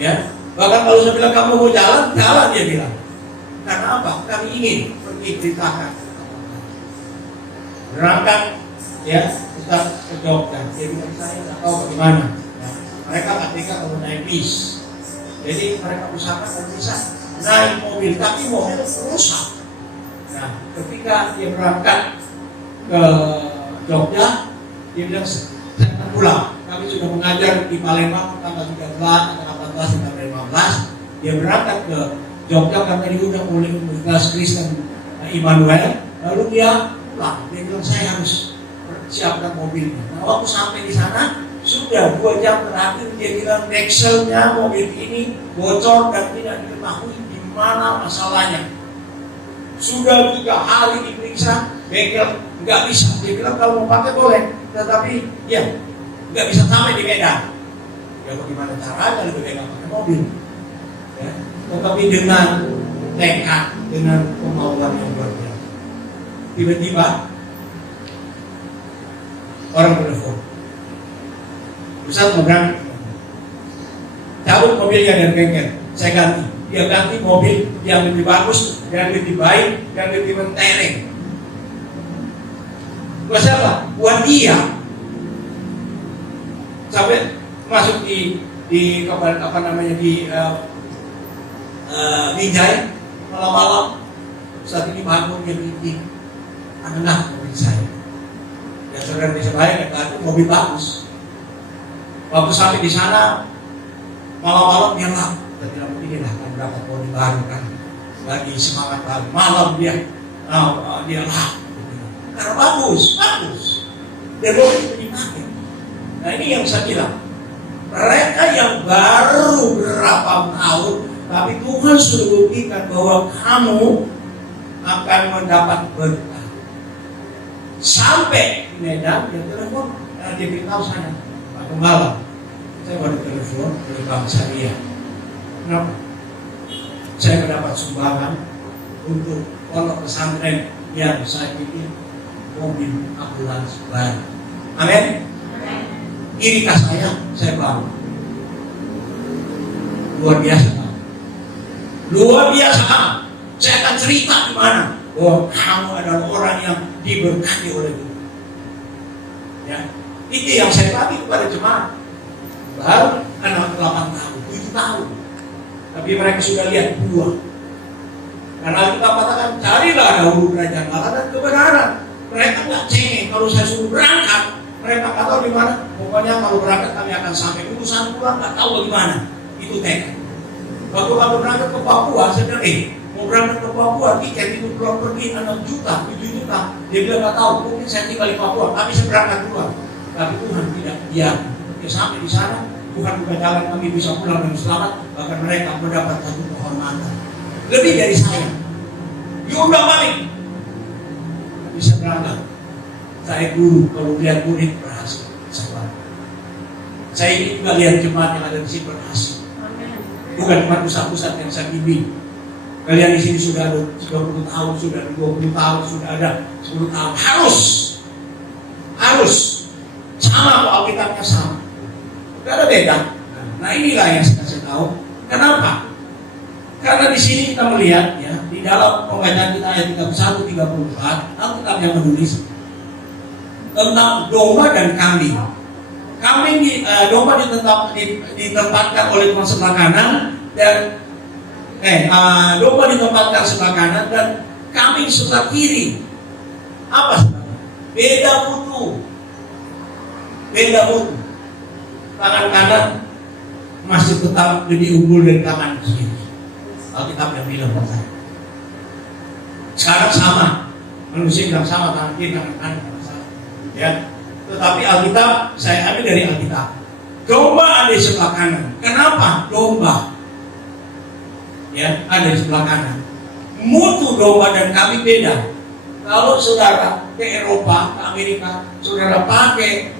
Ya, bahkan kalau saya bilang kamu mau jalan, jalan dia bilang. Karena apa? Kami ingin pergi beritakan. Berangkat, ya, kita ke Jogja. Dia bilang saya nggak tahu bagaimana. Ya, mereka ketika kalau naik bis, jadi mereka usahakan kalau bisa naik mobil, tapi mobil rusak. Nah, ketika dia berangkat ke Jogja, dia bilang saya akan pulang. Kami sudah mengajar di Palembang tanggal 13, tanggal 14, tanggal 15. Dia berangkat ke Jogja karena diundang oleh Universitas Kristen Immanuel. Lalu dia pulang. Dia bilang saya harus siapkan mobilnya. Nah, waktu sampai di sana sudah 2 jam terakhir dia bilang Nexelnya mobil ini bocor dan tidak diketahui di mana masalahnya. Sudah 3 hari diperiksa, bengkel nggak bisa. Dia bilang kalau mau pakai boleh, tetapi ya nggak bisa sampai di Medan. Ya bagaimana caranya lebih baik nggak pakai mobil? Ya. Tetapi dengan tekad, dengan kemauan yang luar biasa. Tiba-tiba orang telepon, Ustaz mau berangkat, cabut mobilnya dari bengkel, saya ganti. Dia ganti mobil yang lebih bagus, yang lebih baik, yang lebih mentereng. Buat siapa? Buat dia. Sampai masuk di apa namanya di Binjai malam-malam. Saat ini bangun dia meeting, anak mobil saya. Ya saudara bisa bayangkan, itu mobil bagus. Waktu sampai di sana malam-malam dia lah, dia bilang begini lah, kan berapa mobil baru kan, lagi semangat baru. Malam dia lah, karena bagus. Dia mobil itu dipakai. Nah ini yang saya bilang, mereka yang baru berapa tahun, tapi Tuhan sudah buktikan bahwa kamu akan mendapat berkah. Sampai di Medan, dia telepon, dia beritahu saya, Pak Gembala, saya baru telepon dari Bang Saria. Kenapa? Saya mendapat sumbangan untuk pondok pesantren yang saya bikin mobil ambulans baru. Amin. Inikah saya baru. Luar biasa. Luar biasa. Saya akan cerita di mana bahwa kamu adalah orang yang diberkati oleh Tuhan. Ya, itu yang saya bagi kepada jemaat. Baru anak 8 tahun, 7 tahun. Tapi mereka sudah lihat buah. Karena kita katakan carilah dahulu kerajaan Allah dan kebenaran. Mereka nggak cengeng kalau saya suruh berangkat. Mereka nggak tahu di mana. Pokoknya kalau berangkat kami akan sampai, urusan pulang nggak tahu bagaimana. Itu tekad. Waktu kami berangkat ke Papua, saya bilang, mau berangkat ke Papua, tiket itu pulang pergi 6 juta, 7 juta. Dia bilang nggak tahu, mungkin saya tinggal di Papua, kami bisa berangkat keluar. Tapi Tuhan tidak diam. Dia sampai di sana, Tuhan buka jalan kami bisa pulang dengan selamat, bahkan mereka mendapat satu kehormatan. Lebih dari saya. Diundang balik. Bisa berangkat. Saya guru, kalau lihat murid berhasil. Saya ingin juga lihat jemaat yang ada di sini berhasil. Bukan cuma pusat-pusat yang saya bimbing. Kalian di sini sudah ada 30 tahun, sudah ada 20 tahun, sudah ada 10 tahun. Harus sama kok, Alkitabnya sama. Tidak ada beda. Nah inilah yang saya kasih tahu. Kenapa? Karena di sini kita melihat ya, di dalam pembacaan kita ayat 31, 34, Alkitab yang menulis tentang domba dan kambing. Domba ditempatkan oleh Tuhan sebelah kanan dan domba ditempatkan sebelah kanan dan kambing sebelah kiri. Apa sebenarnya? Beda mutu. Tangan kanan masih tetap lebih unggul dari tangan kiri. Alkitab yang bilang saya. Sekarang sama, manusia bilang sama, tangan kiri, tangan kanan sama. Ya. Tetapi Alkitab saya ambil dari Alkitab. Domba ada di sebelah kanan. Kenapa? Domba ya ada di sebelah kanan. Mutu domba dan kambing beda. Kalau saudara ke Eropa, ke Amerika, saudara pakai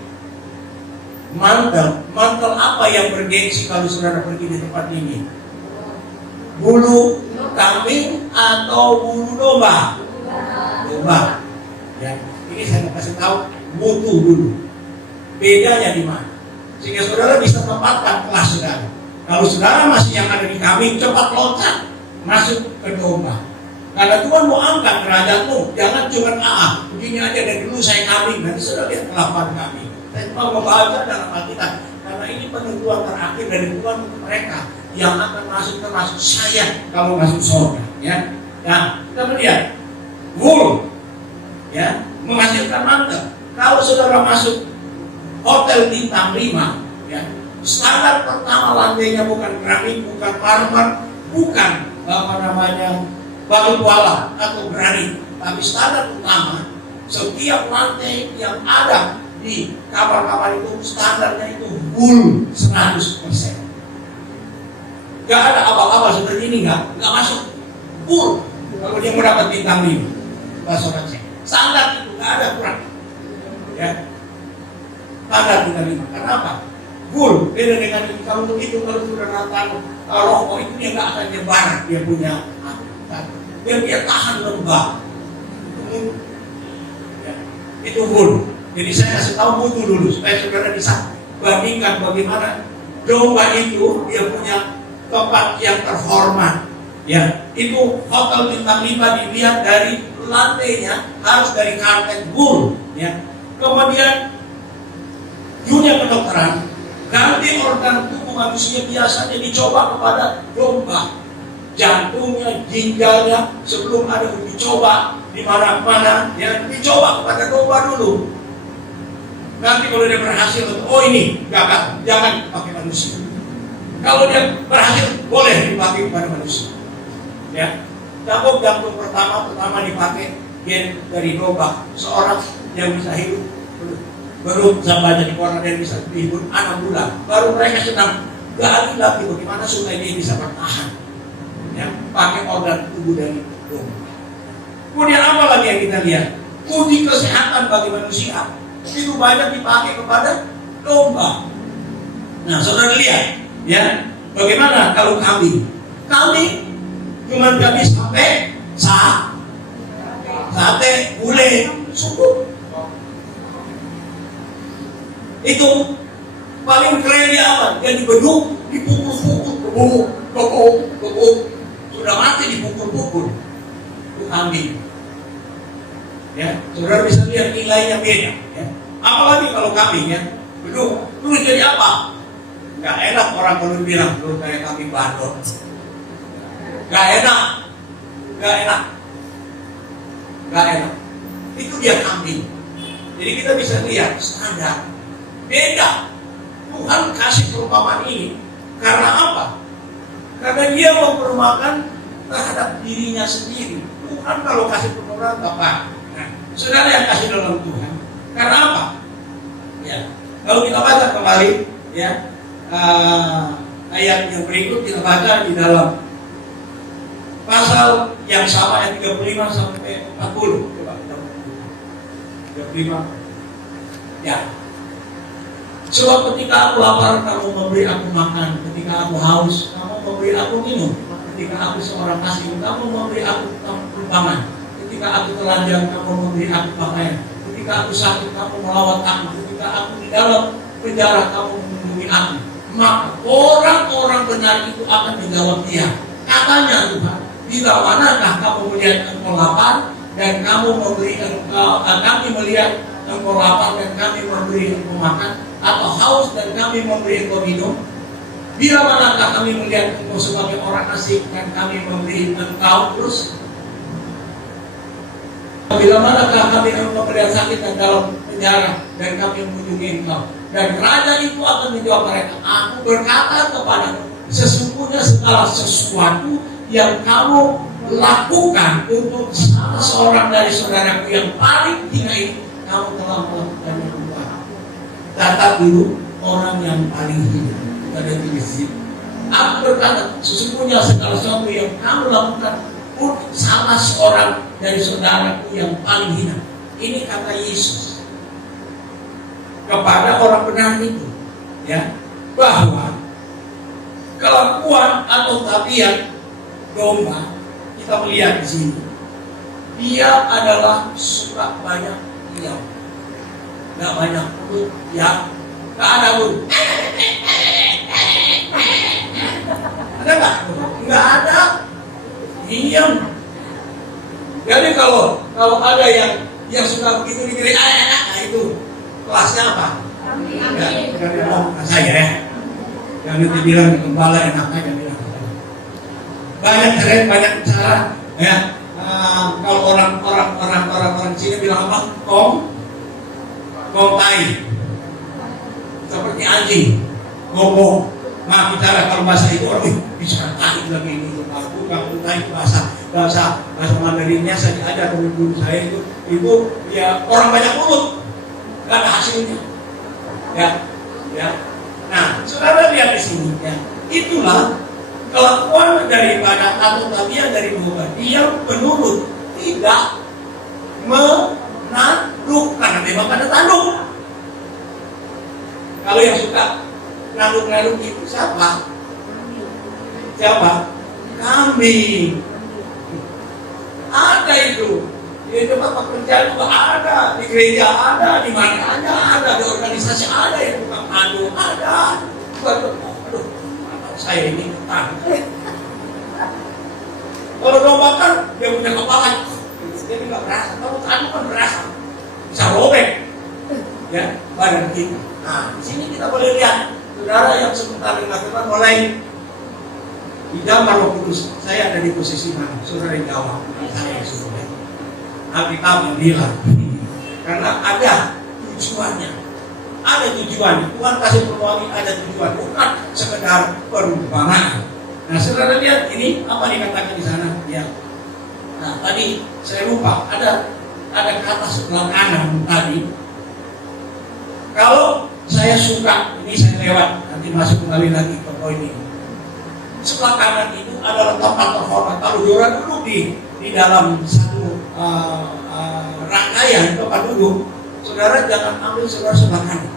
Mantel apa yang bergengsi kalau saudara pergi di tempat ini? Bulu kambing atau bulu domba? Domba. Ya, ini saya mau kasih tahu mutu dulu. Bedanya di mana? Sehingga saudara bisa tempatkan kelas saudara. Kalau saudara masih yang ada di kambing, cepat loncat masuk ke domba. Karena Tuhan mau angkat derajatmu, jangan cuma begini aja dari dulu saya kambing, nanti sudah lihat kelakuan kami. Saya cuma membaca dalam Alkitab, karena ini penentuan terakhir dari Tuhan untuk mereka yang akan masuk termasuk saya kalau masuk surga. Ya, nah kita melihat wool, ya, menghasilkan mantel. Kalau saudara masuk hotel bintang 5, ya, standar pertama lantainya bukan keramik, bukan marmer, bukan batu kuala atau granit, tapi standar utama setiap lantai yang ada di kamar-kamar itu standarnya itu wool 100%. Gak ada abal-abal seperti ini, nggak masuk wool. Kalau dia mau dapat bintang 5, bahasa cek standar itu nggak ada kurang. Ya, standar bintang 5. Kenapa? Wool beda dengan ini. Kalau begitu kalau sudah datang rokok itu dia nggak akan nyebar, dia punya biar dia tahan lembab. Ya, itu wool. Jadi saya kasih tahu mutu dulu supaya saudara bisa bandingkan bagaimana domba itu dia punya tempat yang terhormat. Ya, itu hotel bintang 5 dilihat dari lantainya harus dari karpet wool. Ya, kemudian dunia kedokteran ganti organ tubuh manusia biasanya dicoba kepada domba. Jantungnya, ginjalnya sebelum ada dicoba di mana-mana, ya dicoba kepada domba dulu. Nanti kalau dia berhasil, oh ini gagal, jangan dipakai manusia. Kalau dia berhasil, boleh dipakai kepada manusia. Ya, jantung pertama dipakai gen dari domba. Seorang yang bisa hidup belum sampai di koran dan bisa hidup 6 bulan. Baru mereka sedang gali lagi bagaimana supaya dia bisa bertahan. Ya, pakai organ tubuh dari domba. Kemudian apa lagi yang kita lihat? Uji kesehatan bagi manusia itu banyak dipakai kepada domba. Nah, saudara lihat, ya, bagaimana kalau kambing? Kambing cuma nggak bisa sampai sate, gulai, suku. Itu paling keren dia apa? Dia dibeduk, dipukul-pukul, kebuk. Sudah mati dipukul-pukul. Itu kambing. Ya, saudara bisa lihat nilainya beda. Ya. Apalagi kalau kambing, ya, beduk, terus jadi apa? Gak enak orang kalau bilang lu kayak kambing bandot. Gak enak. Itu dia kambing. Jadi kita bisa lihat standar beda. Tuhan kasih perumpamaan ini karena apa? Karena dia memperumpakan terhadap dirinya sendiri. Tuhan kalau kasih perumpamaan apa? Nah, saudara yang kasih dalam Tuhan. Karena apa? Ya, kalau kita baca kembali, ya, ayat yang berikut kita baca di dalam pasal yang sama ayat 35 sampai 40. Coba 35. Ya. Sebab ketika aku lapar, kamu memberi aku makan. Ketika aku haus, kamu memberi aku minum. Ketika aku seorang asing, kamu memberi aku tumpangan. Ketika aku telanjang, kamu memberi aku pakaian. Ketika aku sakit, kamu melawat aku. Ketika aku di dalam penjara, kamu melindungi aku. Maka orang-orang benar itu akan menjawab dia. Katanya Tuhan, bila manakah kamu melihat engkau lapar dan kamu memberi kami melihat engkau lapar dan kami memberi engkau makan, atau haus dan kami memberi engkau minum? Bila manakah kami melihat engkau sebagai orang asing dan kami memberi engkau terus? Bila manakah kami engkau melihat sakit dan dalam penjara dan kami mengunjungi engkau? Dan raja itu akan menjawab mereka, aku berkata kepadamu, sesungguhnya segala sesuatu yang kamu lakukan untuk salah seorang dari saudaraku yang paling hina ini, kamu telah melakukannya untuk aku. Catat dulu, orang yang paling hina. Ada tulis. Aku berkata, sesungguhnya segala sesuatu yang kamu lakukan untuk salah seorang dari saudaraku yang paling hina. Ini kata Yesus kepada orang benar itu. ya, bahwa kelakuan atau tabiat domba kita melihat di sini, dia adalah suka banyak diam, nggak banyak mulut, ya, nggak ada mulut. Ada nggak? Nggak ada, diam. Jadi kalau ada yang suka begitu dikira nah itu kelasnya apa? Ya, dari saya ya. Yang nanti bilang gembala enak aja bilang. Banyak tren, banyak cara ya. Kalau orang sini bilang apa? Kong tai. Seperti anjing, ngomong. Maaf bicara kalau bahasa itu orang bisa tai lagi ini. Aku kampung tai bahasa Mandarinnya saja ada teman-teman saya itu ya orang banyak mulut, nggak ada hasilnya. Ya. Nah, saudara lihat di sini ya. Itulah kelakuan daripada atau tabiat dari domba. Dia penurut, tidak menanduk karena memang ada tanduk. Kalau yang suka nanduk itu siapa? Kambing. Ada itu. Di tempat pekerjaan juga ada, di gereja ada, di mana ada, di organisasi ada yang tukang anu ada. Aduh, saya ini ketan. Kalau domba kan dia punya kepala, dia nggak berasa. Kalau anu kan berasa, bisa robek, ya badan kita. Nah, di sini kita boleh lihat, saudara yang sebentar mengatakan mulai di zaman Roh Kudus, saya ada di posisi mana? Saudara yang jawab, saya sudah. Alkitab bilang, karena ada tujuannya, Tuhan kasih peluang ada tujuan, bukan sekedar perumpamaan. Nah, saudara lihat ini apa dikatakan di sana? Ya. Nah, tadi saya lupa ada kata sebelah kanan tadi. Kalau saya suka, ini saya lewat, nanti masuk kembali lagi ke poin ini. Sebelah kanan itu adalah tempat terhormat. Kalau orang duduk di dalam satu rangkaian tempat duduk, saudara jangan ambil sebelah kanan,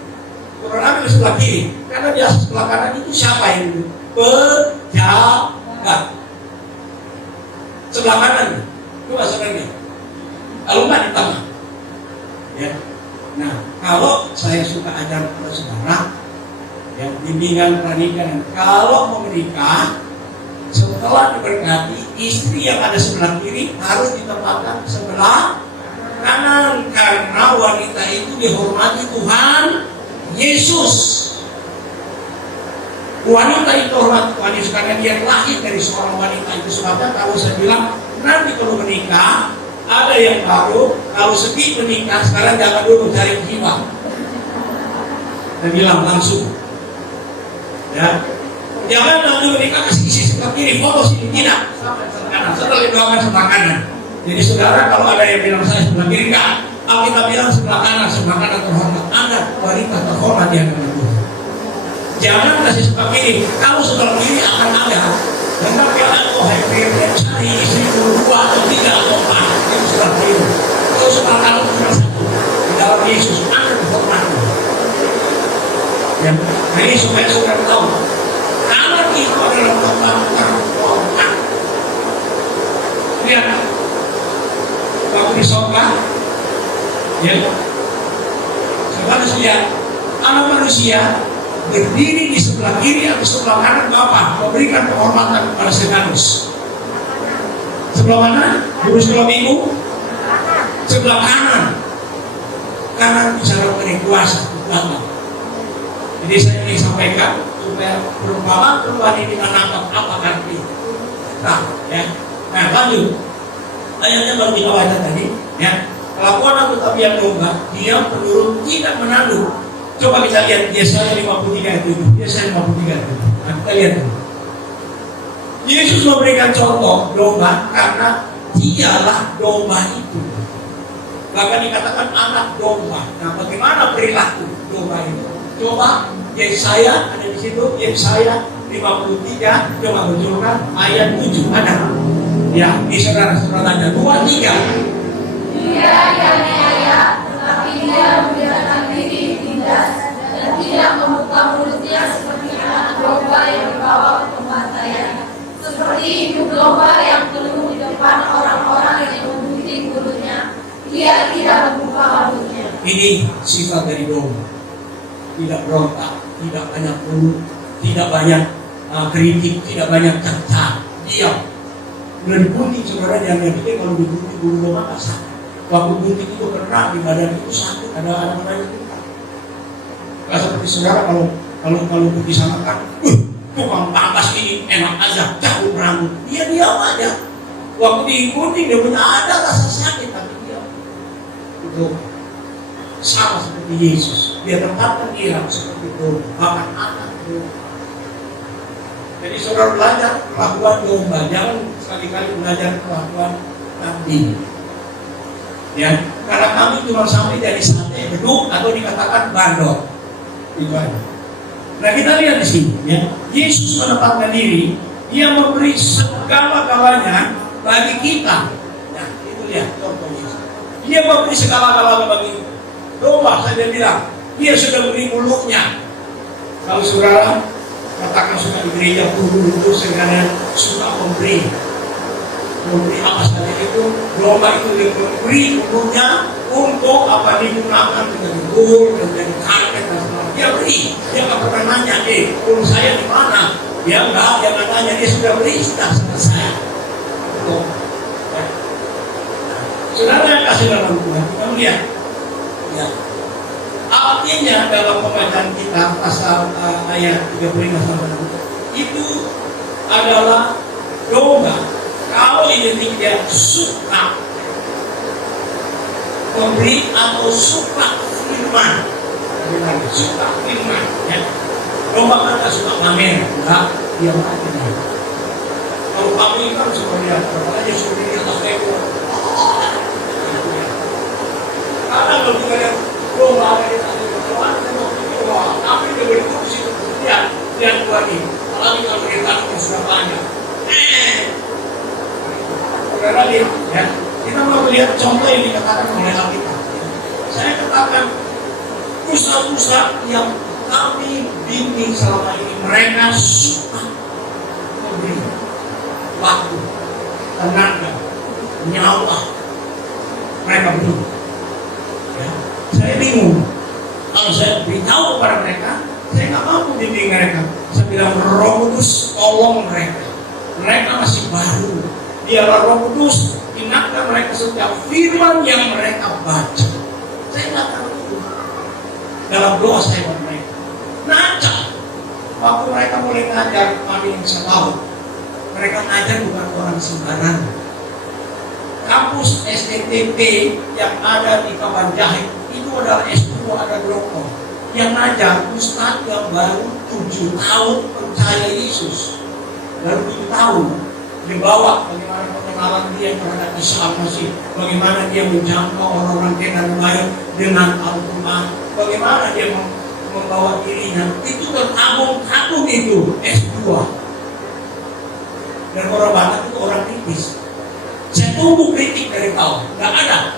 saudara ambil sebelah kiri, karena di sebelah kanan itu siapa yang duduk? Pejabat. Sebelah kanan, coba saudara, kalau nggak di tengah, ya. Nah, kalau saya suka ajar kepada saudara, yang bimbingan pernikahan, kalau mau menikah, setelah diberkati, istri yang ada sebelah kiri harus ditempatkan sebelah kanan, karena wanita itu dihormati Tuhan Yesus. Wanita itu hormati Tuhan Yesus karena dia lahir dari seorang wanita. Itu sebabnya kalau saya bilang nanti kalau menikah ada yang baru, kalau sedih menikah sekarang jangan dulu cari jiwa. Saya bilang langsung, ya. Jangan nanti menikah kasih isi sebelah kiri, foto sini tidak, sebelah kanan. Setelah doakan sebelah kanan. Jadi saudara kalau ada yang bilang saya sebelah kiri, enggak. Alkitab bilang sebelah kanan terhormat. Anda wanita terhormat di hadapan Tuhan. Jangan kasih sebelah kiri. Kalau sebelah kiri akan ada. Karena kalian yang cari istri dua atau tiga atau empat itu sebelah kiri. Kalau sebelah kanan cuma satu. Di dalam Yesus Anda terhormat. Ya, ini supaya saudara tahu. Kanan itu adalah tempat terhormat. Lihat, waktu di sorga, ya, anak manusia berdiri di sebelah kiri atau sebelah kanan Bapa, memberikan penghormatan kepada Stefanus. Sebelah mana? Guru sebelah minggu? Sebelah kanan. Kanan bicara mengenai kuasa utama. Jadi saya ingin sampaikan supaya perumpamaan keluar ini menangkap apa arti. Nah, ya. Nah, lanjut. Ayatnya baru kita baca tadi, ya. Kelakuan atau tabiat domba, dia penurut tidak menanduk. Coba kita lihat Yesaya 53 ayat 7. Yesaya 53 ayat 7. Nah, kita lihat. Yesus memberikan contoh domba karena dialah domba itu. Bahkan dikatakan anak domba. Nah, bagaimana perilaku domba itu? Coba Yesaya ada di situ, Yesaya 53, coba munculkan ayat 7 ada. Ya, di saudara-saudaranya 2, 3. Dia yang niaya, tetapi dia membiarkan diri ditindas dan tidak membuka mulutnya Ini sifat dari domba. Tidak berontak, tidak banyak mulut, tidak banyak kritik, tidak banyak cerca. Diam. Udah digunting saudara, jangan pikir kalau digunting bulu domba nggak sakit. Waktu gunting itu kena di badan itu sakit, ada anak-anak itu. Gak seperti saudara kalau pergi sama kan, tukang pangkas ini enak aja, cabut rambut. Dia diam aja. Waktu digunting dia punya ada rasa sakit, tapi diam. Itu sama seperti Yesus. Dia tempatkan dia seperti itu, bahkan anak itu. Jadi saudara belajar kelakuan domba, jangan sekali-kali belajar kelakuan kambing. Ya, karena kami cuma sampai dari sate beduk atau dikatakan bandot. Itu aja. Nah kita lihat di sini, ya. Yesus menempatkan diri, dia memberi segala-galanya bagi kita. Nah itu lihat contoh Yesus. Dia memberi segala-galanya bagi domba. Saya bilang, dia sudah beri mulutnya. Kalau saudara katakan suka di gereja dulu sekarang suka memberi apa saja itu, domba itu dia memberi mulutnya untuk apa digunakan menjadi bul dan menjadi karpet dan sebagainya. Dia beri, dia nggak pernah nanya, bulu saya di mana? Dia nggak nanya, dia sudah beri, sudah selesai. Saudara yang kasih dalam Tuhan, kita lihat, ya. Artinya dalam pembacaan kita pasal ayat 35 sampai 6 itu adalah domba. Kalau identik dia suka memberi atau suka firman, suka firman, ya. Domba kan tak suka pamer, enggak, dia pamer. Kalau kami kan suka lihat, apalagi suka di atas ekor. Karena kalau kita lihat domba ada di atas ekor, tapi dia berikut di situ, lihat buat ini. Apalagi kalau dia takut sudah banyak. Saudara lihat, ya. Kita mau lihat contoh yang dikatakan oleh Alkitab. Saya katakan pusat-pusat yang kami bimbing selama ini, mereka suka memberi waktu, tenaga, nyawa, mereka beri. Ya. Saya bingung. Kalau saya beritahu kepada mereka, saya nggak mampu bimbing mereka. Saya bilang, Roh Kudus tolong mereka. Mereka masih baru. Biarlah Roh Kudus ingatkan mereka setiap firman yang mereka baca. Saya nggak tahu itu. Dalam doa saya buat mereka. Ngajar. Waktu mereka mulai ngajar, kami yang bisa tahu. Mereka ngajar bukan orang sembarangan. Kampus STTP yang ada di Kabanjahit itu adalah S2, ada doktor. Yang ngajar Ustadz yang baru 7 tahun percaya Yesus. Baru 7 tahun. Dibawa bagaimana pengenalan dia terhadap Islam masih, bagaimana dia menjangkau orang-orang Kenan Bayu dengan Al-Quran, bagaimana dia membawa dirinya, itu tertabung-tabung itu S2. Dan orang Batak itu orang kritis. Saya tunggu kritik dari kau, nggak ada.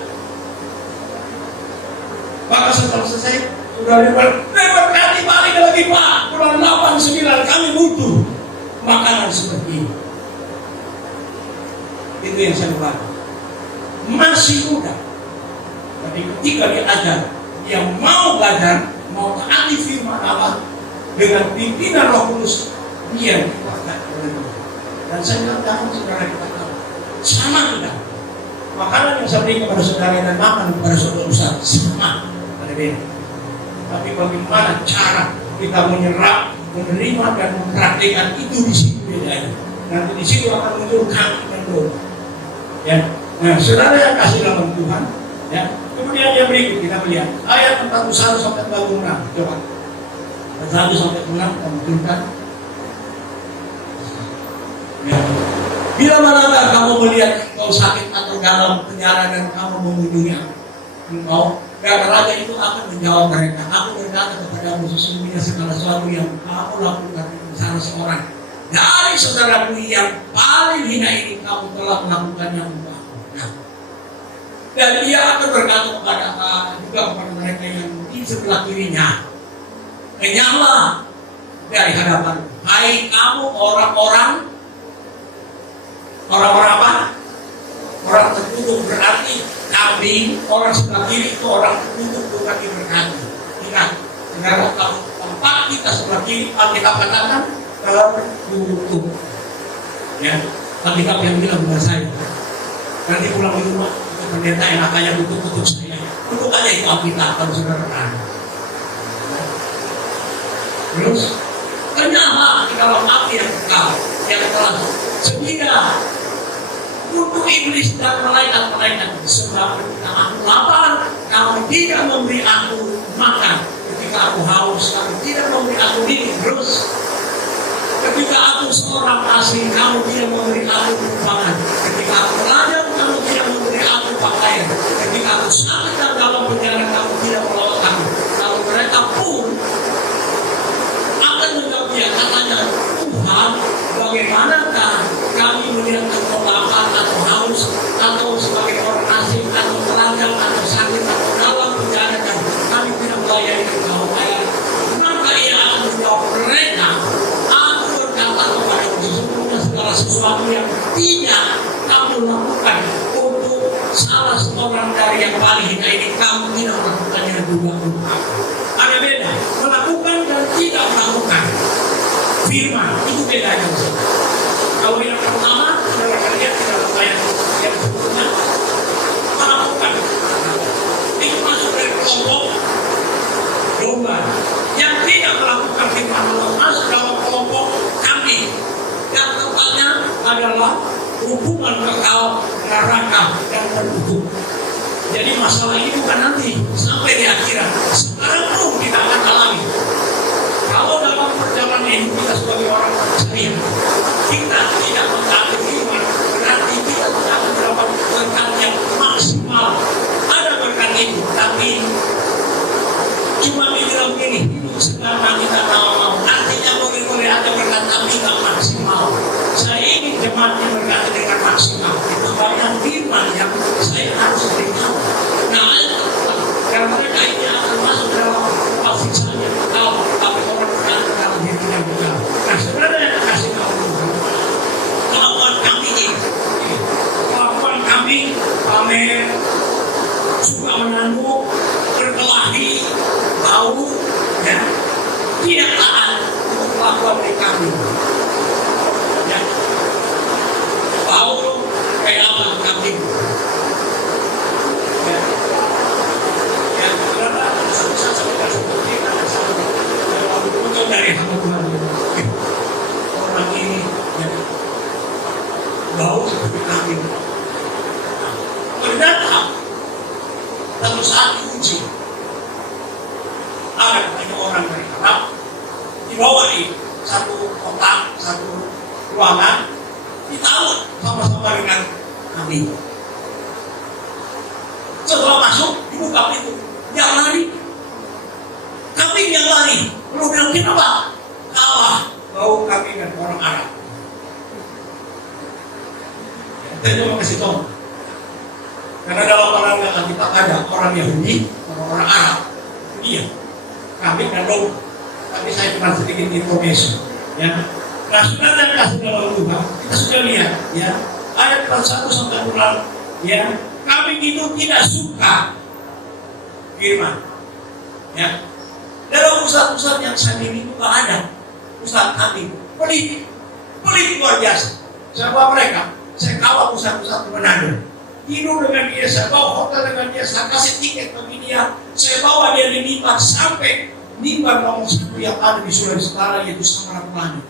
Maka setelah selesai sudah lewat kali balik lagi Pak, bulan 8-9 kami butuh makanan seperti ini. Itu yang saya baca. Masih muda, tapi ketika dia ajar, dia mau belajar, mau taati firman Allah dengan pimpinan Roh Kudus, dia dikuatkan oleh Tuhan. Dan saya bilang, jangan saudara kita tahu, sama tidak. Makanan yang saya beri kepada saudara dan makan kepada saudara Ustaz, sama, ada beda. Tapi bagaimana cara kita menyerap, menerima dan mempraktikkan itu di situ bedanya. Nanti di situ akan muncul kaki dan doa. Ya, nah saudara yang kasih dalam Tuhan, ya. Kemudian yang berikut kita melihat ayat 41 sampai 46. Coba 1 sampai 6 kita munculkan. Ya. Bila manakah kamu melihat engkau sakit atau dalam penjara dan kamu mengunjungi engkau, dan raja itu akan menjawab mereka, aku berkata kepadamu sesungguhnya segala sesuatu yang kamu lakukan untuk salah seorang dari saudaraku yang paling hina ini kamu telah melakukannya untuk aku. Nah, dan dia akan berkata juga kepada mereka yang di sebelah kirinya, kenyanglah dari hadapan. Hai kamu orang-orang apa? Orang terkutuk, berarti kambing, orang sebelah kiri itu orang terkutuk. Tuhan diberkati. Ingat, negara tempat kita sebelah kiri, Alkitab katakan tertutup. Ya, Alkitab yang bilang bukan saya. Nanti pulang di rumah, pendeta enaknya tutup saya. Tutup aja itu Alkitab kalau saudara tahu. Terus, kenapa di dalam api yang kekal, yang telah sedia untuk iblis dan malaikat-malaikat sebab aku lapar, kamu tidak memberi aku makan. Ketika aku haus, kamu tidak memberi aku minum. Terus, ketika aku seorang asing, kamu tidak memberi aku makan. Ketika aku telanjang, kamu tidak memberi aku pakaian. Ketika aku sakit dan dalam penjara, kamu tidak melawat aku. Kalau mereka pun akan menjawab dia, katanya, Tuhan, bagaimanakah kami melihat engkau lapar atau haus, atau sebagai orang asing, atau telanjang, atau sakit, atau dalam penjara, dan kami tidak melayani engkau. Maka ia akan menjawab mereka, aku berkata kepada sesungguhnya segala sesuatu yang tidak kamu lakukan untuk salah seorang dari yang paling hina ini, kamu tidak melakukannya juga untuk aku. Ada beda, melakukan dan tidak melakukan. Firman, itu bedanya. Kalau yang pertama, saudara kalian tidak lakukan yang sebelumnya, melakukan. Itu masuk dari kelompok domba. Yang tidak melakukan firman Allah masuk dalam kelompok kambing. Yang tempatnya adalah hukuman kekal neraka yang tertutup. Jadi masalah ini bukan nanti sampai di akhirat. Sekarang pun kita akan alami. Kalau dalam perjalanan hidup kita sebagai orang percaya, kita tidak mentaati firman, berarti kita tidak mendapat berkat yang maksimal. Ada berkat itu, tapi cuma dibilang begini, hidup sekarang kita mau. Artinya boleh-boleh ada berkat tapi tidak maksimal. Saya ingin jemaat yang berkata dengan maksimal. Itu banyak firman yang saya harus beritahu. Nah, karena mereka ini akan masuk dalam siksaan yang kekal, tapi orang berkata dalam hidupnya bukan. Nah, sebenarnya yang kasih tahu kelakuan kami ini, kelakuan kami pamer, suka menanduk, berkelahi, bau, ya, tidak taat untuk kelakuan dari kami. Ya, bau kayak apa kami? Ya, ya, karena susah sampai seperti itu. Untuk dari hamba Tuhan, orang ini ya, bau seperti kami. Ternyata satu saat diuji, ada banyak orang dari Arab dibawa di satu kotak, satu ruangan, ditaruh sama-sama dengan kami. Setelah masuk, dibuka pintu, dia lari. Kami yang lari. Lalu bilang, kenapa? Kalah bau kami dengan orang Arab. Saya cuma kasih tahu. Karena dalam orang yang kita ada orang Yahudi, orang Arab, iya, kambing dan domba. Tapi saya cuma sedikit informasi. Ya, nah sudah dan kasih dalam juga kita sudah lihat, ya, ayat 1 sampai 6, ya, kambing itu tidak suka firman, ya. Dalam pusat-pusat yang saya ini juga ada pusat kambing, pelit luar biasa. Saya bawa mereka, saya kawal pusat-pusat di Manado. Tidur dengan dia, saya bawa hotel dengan dia, saya kasih tiket bagi dia, saya bawa dia di mimbar sampai mimbar nomor 1 yang ada di Sulawesi Utara, yaitu Samarapulani.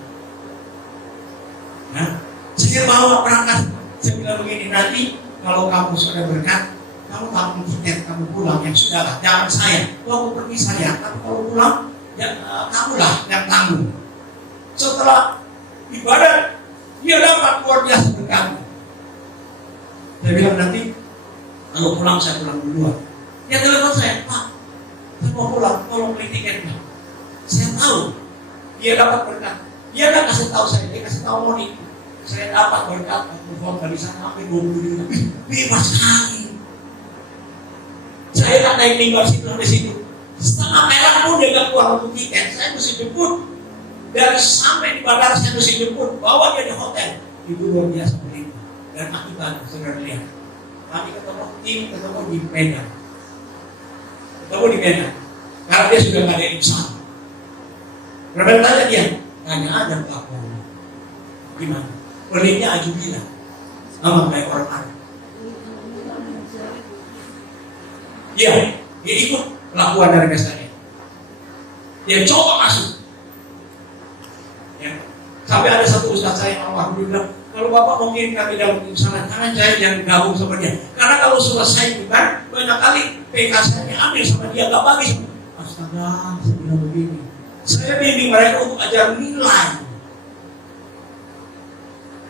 Nah, saya bawa berangkat, saya bilang begini, nanti kalau kamu sudah berkat, kamu tanggung tiket, kamu pulang, yang sudahlah, jangan saya, kamu pergi saya, tapi kalau pulang, ya, kamulah yang tanggung. Setelah ibadah, dia dapat luar biasa berkat. Saya bilang nanti kalau pulang saya pulang duluan. Dia telepon saya, Pak, saya mau pulang, tolong beli tiket. Saya tahu dia dapat berkat. Dia nggak kasih tahu saya, dia kasih tahu Moni. Saya dapat berkat, perform dari sana sampai 20 juta. Bebas sekali. Saya nggak naik minggu sampai situ. Setengah perak pun dia nggak keluar untuk tiket. Saya mesti jemput. Dari sampai di bandara saya mesti jemput, bawa dia di hotel. Itu luar biasa begitu. Dan akibat saudara lihat, kami ketemu di Medan. Kamu di mana? Karena dia sudah nggak ada usaha. Rabel tanya dia, tanya ada pelakuan. Gimana? Peliknya Aju bilang, sama kayak orang Arab. Iya, dia ikut pelakuan dari Mestanya. Dia coba masuk. Ya. Sampai ada satu ustaz saya yang Allah bilang, kalau Bapak mau kirim kami dalam usaha, jangan saya yang gabung sama dia. Karena kalau selesai bukan, banyak kali PK saya ambil sama dia, gak bagi. Astaga, saya bilang begini. Saya bimbing mereka untuk ajar nilai.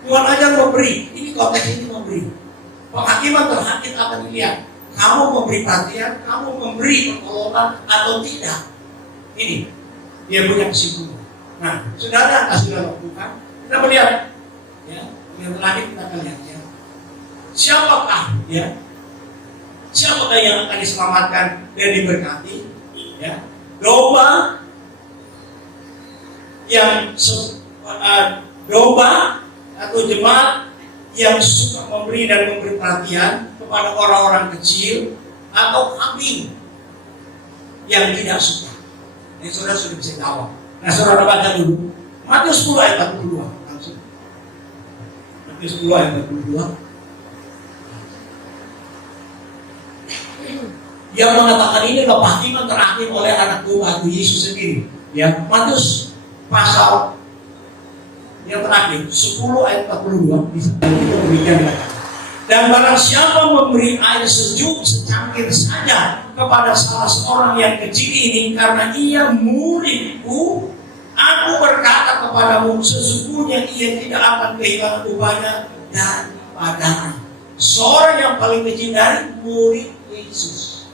Tuhan ajar memberi. Ini konteks ini memberi. Penghakiman terhakim akan dilihat. Kamu memberi perhatian, kamu memberi pertolongan atau tidak. Ini dia punya kesimpulan. Nah, saudara kasih lakukan. Kita melihat, ya, yang terakhir kita akan lihat, ya. Siapakah yang akan diselamatkan dan diberkati? Ya, domba yang domba atau jemaat yang suka memberi dan memberi perhatian kepada orang-orang kecil, atau kambing yang tidak suka. Ini saudara sudah bisa jawab. Nah, saudara baca dulu Matius 10 ayat 42 langsung. Matius 10 ayat 42 yang mengatakan ini adalah penghakiman terakhir oleh anak domba itu Yesus sendiri. Ya, Matius pasal yang terakhir 10 ayat 42 itu demikian. Dan barang siapa memberi air sejuk secangkir saja kepada salah seorang yang kecil ini, karena ia muridku, aku berkata kepadamu, sesungguhnya ia tidak akan kehilangan upahnya daripadanya. Seorang yang paling kecil dari murid Yesus.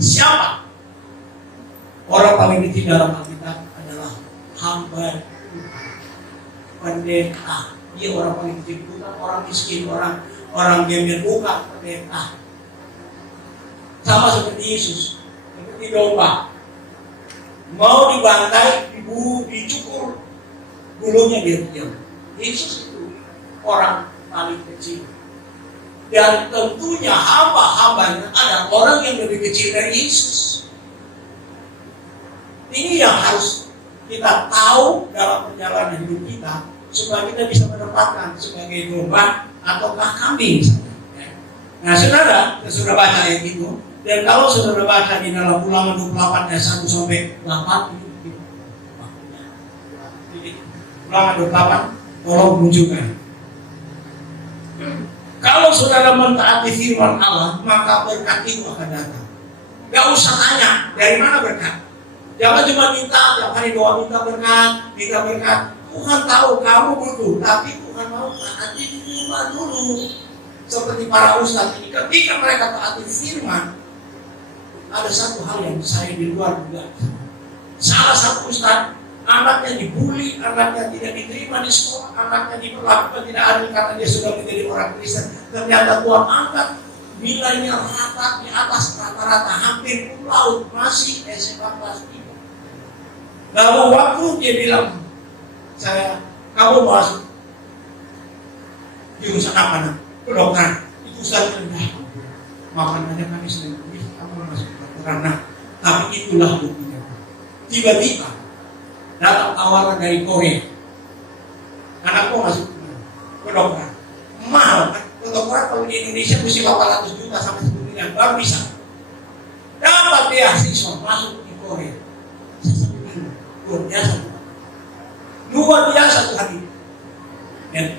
Siapa? Orang paling kecil dalam Alkitab adalah hamba pendeta. Dia orang paling kecil, bukan orang miskin, orang gembel, bukan pendeta. Sama seperti Yesus, seperti domba. Mau dibantai, dicukur, bulunya dia diam. Yesus itu orang paling kecil. Dan tentunya hamba-hambanya ada orang yang lebih kecil dari Yesus. Ini yang harus kita tahu dalam perjalanan hidup kita, supaya kita bisa menempatkan sebagai domba ataukah kambing. Nah, saudara baca ayat itu. Dan kalau saudara baca di dalam Ulangan 28 ayat 1 sampai 8, Ulangan 28, tolong tunjukkan. Kalau saudara mentaati firman Allah, maka berkat itu akan datang. Gak usah tanya dari mana berkat. Jangan cuma minta tiap hari doa minta berkat. Tuhan tahu kamu butuh, tapi Tuhan mau taati firman dulu. Seperti para ustaz ini, ketika mereka taati firman, ada satu hal yang saya di luar juga. Salah satu ustaz, anaknya dibully, anaknya tidak diterima di sekolah, anaknya diperlakukan tidak adil karena dia sudah menjadi orang Kristen. Ternyata Tuhan angkat nilainya rata di atas rata-rata, hampir laut, masih SMA kelas 3. Lalu waktu dia bilang, kamu masuk jurusan apa nak? Kedokteran. Itu ustaz bilang, makanannya kami sering kamu masuk kedokteran. Nah, tapi itulah buktinya. Tiba-tiba datang tawaran dari Korea. Anakku masuk kedokteran. Mahal kan? Kedokteran kalau di Indonesia mesti 800 juta sampai 10 miliar baru bisa. Dapat beasiswa masuk di Korea. Luar biasa. Luar biasa Tuhan itu. Ya.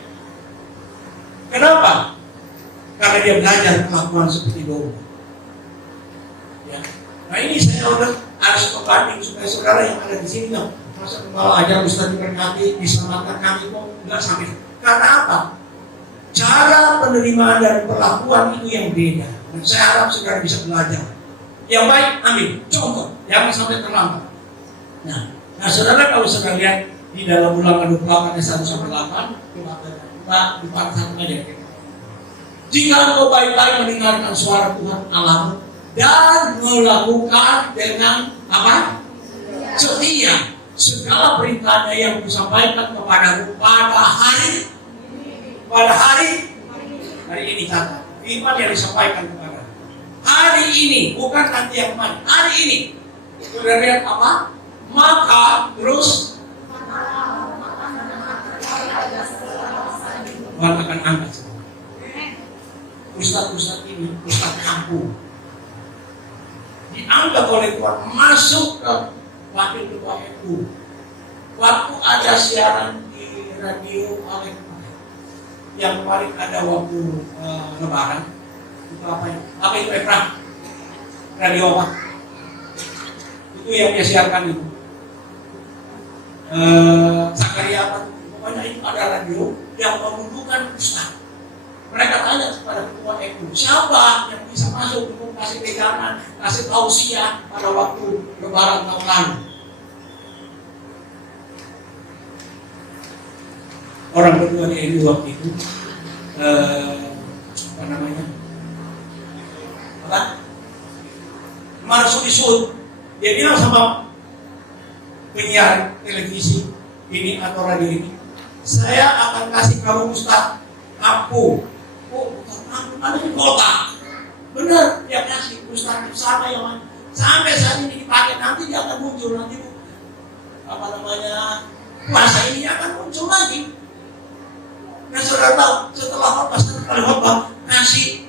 Kenapa? Karena dia belajar kelakuan seperti domba. Ya. Nah ini saya harus membanding supaya saudara yang ada di sini dong. Masa kalau ajar Ustaz diberkati, diselamatkan kami kok enggak sampai. Karena apa? Cara penerimaan dan perlakuan itu yang beda. Dan saya harap saudara bisa belajar. Yang baik, ambil contoh, jangan sampai terlambat. Nah saudara kalau saudara lihat di dalam Ulangan 28 ayat 1 sampai 8, kita bukan satu aja. Jika engkau baik-baik mendengarkan suara Tuhan Allah dan melakukan dengan apa? Setia segala perintahnya yang kusampaikan kepadamu pada hari ini catat firman yang disampaikan kepada hari hari ini, bukan nanti yang kemarin, hari ini. Sudah lihat apa? Maka terus Tuhan akan angkat. Ustaz-ustaz ini, ustaz kampung, diangkat oleh Tuhan masuk ke wakil ketua FU. Waktu ada siaran di radio oleh yang kemarin ada waktu lebaran, itu apa ya? Apa itu Efra? Radio apa? Itu yang dia siarkan itu. Sakaria apa? Pokoknya itu ada radio yang membutuhkan ustaz. Mereka tanya kepada ketua FU, siapa yang bisa masuk untuk kasih pegangan, kasih tausiah pada waktu lebaran tahun lalu. Orang kedua di FU waktu itu, apa namanya? Apa? Marsudisud. Dia bilang sama penyiar televisi ini atau radio ini, saya akan kasih kamu ustaz kampung. Oh, ada di kota. Benar, dia kasih ustaz sama yang sampai saat ini dipakai, nanti dia akan muncul nanti apa namanya puasa ini akan muncul lagi. Nah, saudara tahu setelah khotbah satu kali khotbah kasih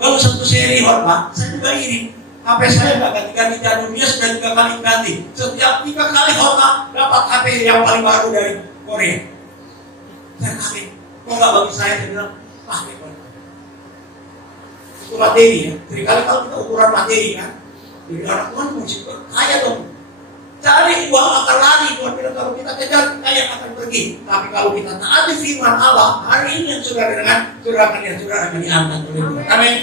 baru satu seri khotbah, saya juga ini HP saya nggak ganti-ganti jadulnya sudah 3 kali ganti. Setiap 3 kali khotbah dapat HP yang paling baru dari Korea. Saya kasih, kok nggak bagi saya bilang pakai khotbah. Itu materi ya. Seringkali kalau kita ukuran materi kan, jadi anak Tuhan mesti kaya dong. Cari uang akan lari, Tuhan bilang kalau kita kejar kaya akan pergi. Tapi kalau kita taati firman Allah, hari ini yang saudara dengar, saudara akan diangkat oleh Tuhan. Amin.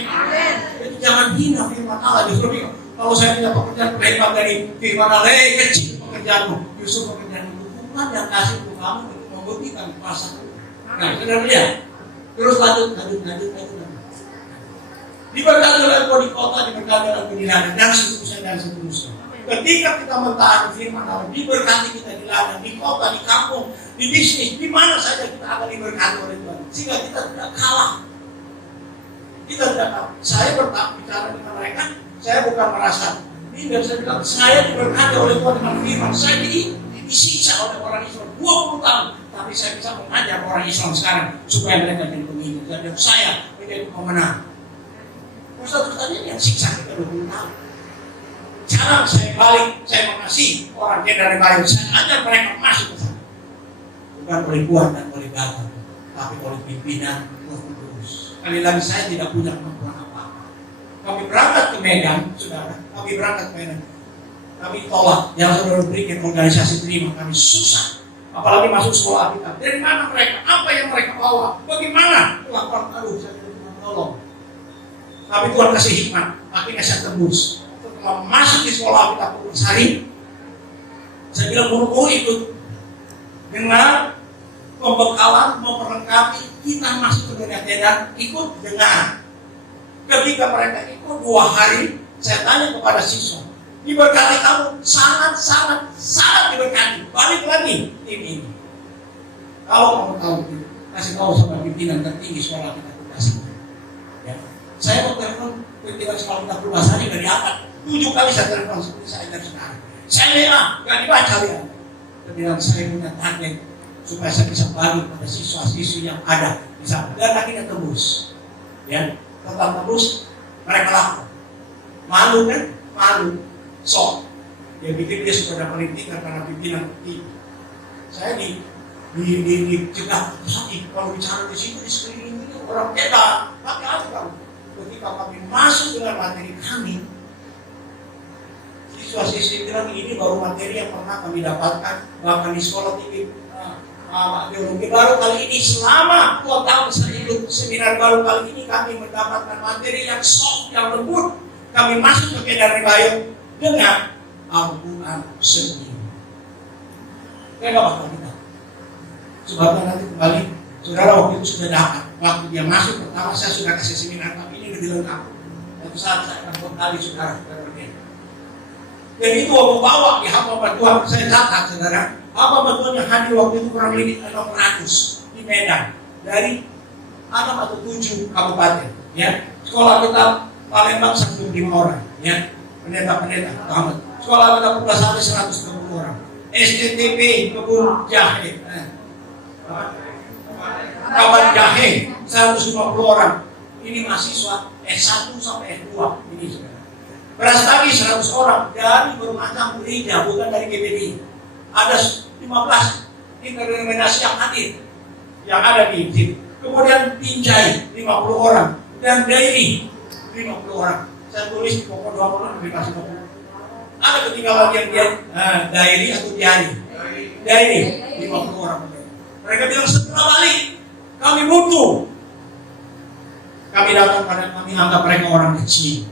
Jadi jangan hina firman Allah. Justru kalau saya punya pekerjaan hebat dari firman Allah, kecil pekerjaanmu, justru pekerjaan itu Tuhan yang kasih untuk kamu untuk membuktikan kuasa Tuhan. Nah, saudara lihat. Terus lanjut. Diberkati oleh engkau di kota, diberkati oleh engkau di ladang, dan seterusnya. Ketika kita mentaati firman Allah, diberkati kita di ladang, di kota, di kampung, di bisnis, di mana saja kita akan diberkati oleh Tuhan. Sehingga kita tidak kalah. Kita tidak kalah. Saya bicara dengan mereka, saya bukan merasa ini, dan saya bilang, saya diberkati oleh Tuhan dengan firman. Saya disiksa oleh orang Islam 20 tahun, tapi saya bisa mengajar orang Islam sekarang supaya mereka jadi pemimpin. Dan saya menjadi pemenang. Ustaz tadi yang siksa kita 20 tahun. Sekarang saya balik, saya mengasihi orang yang dari bayu, saya ajar mereka masuk ke sana. Bukan oleh kuat dan oleh gagah, tapi oleh pimpinan Roh Kudus. Sekali lagi saya tidak punya kemampuan apa-apa. Kami berangkat ke Medan, saudara. Kami berangkat ke Medan. Kami tolak yang saudara berikan organisasi terima. Kami susah, apalagi masuk sekolah kita. Dari mana mereka? Apa yang mereka bawa? Bagaimana? Tuhan, aduh, saya tidak tolong. Tapi Tuhan kasih hikmat, akhirnya saya tembus. Setelah masuk di sekolah kita Purwosari, saya bilang guru-guru ikut dengan pembekalan memperlengkapi kita masuk ke dunia tenda, ikut dengan. Ketika mereka ikut 2 hari, saya tanya kepada siswa, diberkati kamu sangat diberkati. Balik lagi tim ini. Kalau kamu tahu, kasih tahu sama pimpinan tertinggi sekolah kita Purwosari. Ya. Saya mau telepon pimpinan sekolah kita Purwosari nggak diangkat. 7 kali saya telepon seperti saya dan sekarang. Saya WA, nggak dibaca ya. Dia bilang saya punya target supaya saya bisa bagi pada siswa-siswi yang ada di sana. Dan akhirnya tembus. Ya, tetap tembus. Mereka lakukan. Malu kan? Malu. Sok. Dia pikir dia sudah dapat tingkat karena pimpinan tinggi. Saya dicegah. Kalau bicara di situ di sekeliling ini orang beda. Pakai apa kamu? Ketika kami masuk dengan materi kami, siswa-siswi bilang ini baru materi yang pernah kami dapatkan bahkan di sekolah tinggi biologi baru kali ini selama 2 tahun saya ikut seminar baru kali ini kami mendapatkan materi yang soft, yang lembut. Kami masuk ke Medan Bayu dengan Al-Quran sendiri. Kayak gak bakal kita. Sebabnya nanti kembali, saudara waktu itu sudah dapat. Waktu dia masuk pertama saya sudah kasih seminar, tapi ini lebih lengkap. Suatu saat saya akan kembali saudara. Dan itu waktu bawa di hamba bantuan, saya catat saudara, hamba bantuan yang hadir waktu itu kurang lebih 600 di Medan dari 6 atau 7 kabupaten. Ya, sekolah kita Palembang 105 orang, ya. Pendeta tamat. Sekolah kita Pulasari 120 orang. STTP kebun jahe. Kawan jahe 150 orang. Ini mahasiswa S1 sampai S2 ini sekarang. Beras tadi 100 orang dari bermacam gereja, bukan dari GPI. Ada 15 interdenominasi yang hadir, yang ada di sini. Kemudian Pinjai 50 orang dan Dairi 50 orang. Saya tulis di pokok 20 lebih kasih 20. Ada ketinggalan yang dia Dairi atau Diari. Dairi 50 orang. Mereka bilang setelah balik kami butuh. Kami datang pada kami anggap mereka orang kecil.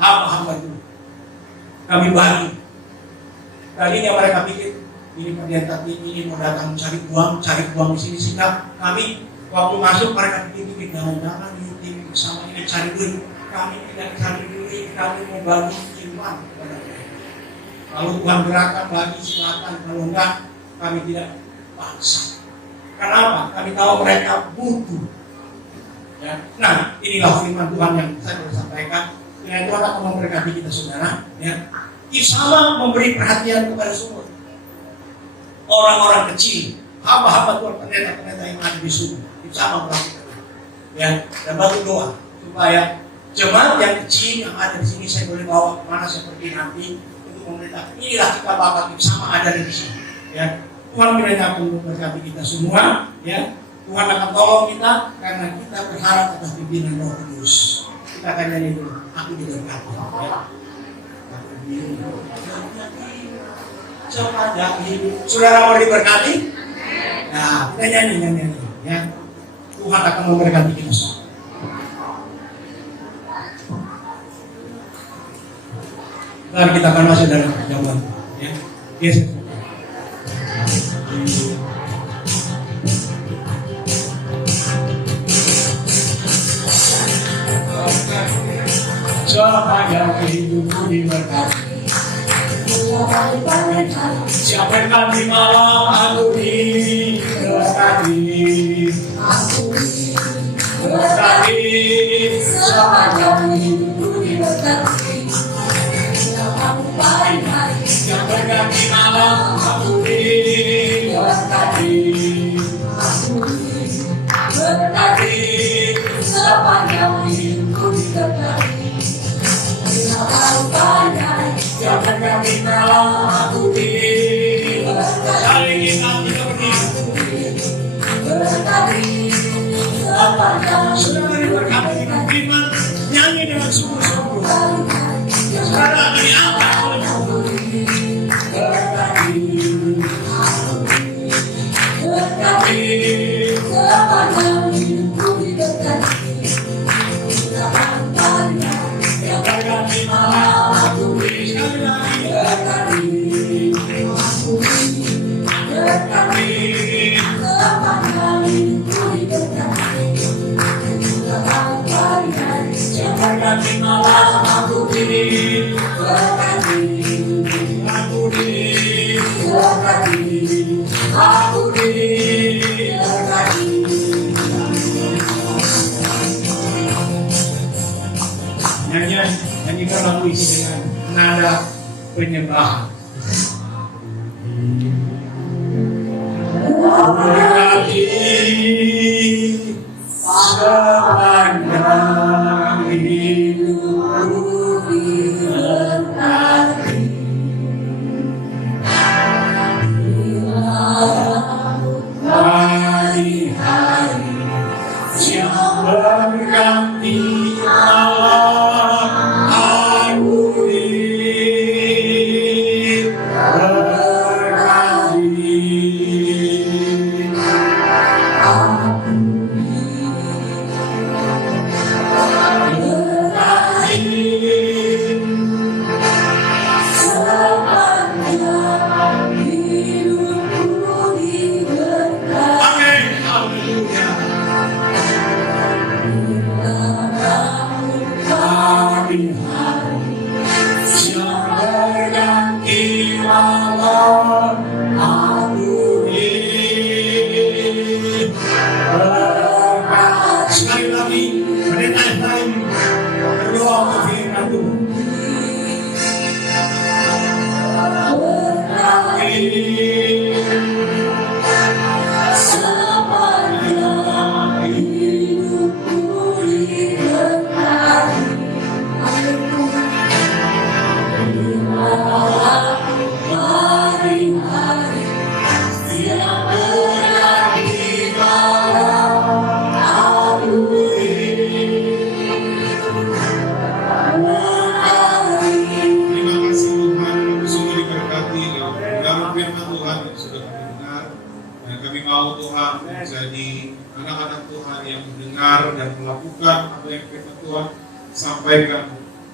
Hamba-hamba itu. Kami bagi. Tadinya mereka pikir ini pendeta ini mau datang cari uang di sini, sehingga kami waktu masuk mereka pikir jangan ini bersama ini cari duit. Kami tidak cari duit, kami mau bagi iman. Kalau Tuhan gerakan bagi silakan, kalau enggak kami tidak paksa. Kenapa? Kami tahu mereka butuh. Ya. Nah, inilah firman Tuhan yang saya mau sampaikan. Ya, Tuhan akan memberkati kita saudara. Ya. Sama memberi perhatian kepada semua orang-orang kecil, hamba-hamba Tuhan, pendeta-pendeta yang ada di sini. Sama melakukan. Ya, dan bantu doa supaya jemaat yang kecil yang ada di sini saya boleh bawa kemana seperti nanti untuk memerintah. Inilah kita bapak sama ada di sini. Ya, Tuhan kiranya akan memberkati kita semua. Ya. Tuhan akan tolong kita karena kita berharap atas pimpinan Roh Kudus. Kita akan nyanyi dulu. Aku diberkati. Ya. Saudara mau diberkati? Nah, kita nyanyi. Ya. Tuhan akan memberkati kita semua. Mari kita akan masuk dalam perjamuan. Ya. Yes. Sepanjang hidupku diberkati. Siapa yang kami malam aku diberkati. Berkati sepanjang hidupku diberkati. Yang berkati malam aku diberkati. Berkati sepanjang hidupku diberkati. Yang berkati malam aku diberkati. Saling kita berdiri. Berkati sepanjang. Saudara diberkati dengan firman, nyanyi dengan sungguh-sungguh. Saudara akan diangkat oleh Tuhan. Berkati sepanjang hidupku diberkati. Yang berkati malam aku berkati. Berkati sepanjang hidupku diberkati. Yang berkati malam aku diberkati. Aku diberkati. Aku diberkati. Nyanyikan lagu isi dengan nada penyembahan. Berkati sepanjang hidupku diberkati. Hari-hari yang berganti malam aku anak-anak Tuhan yang mendengar dan melakukan apa yang firman Tuhan sampaikan,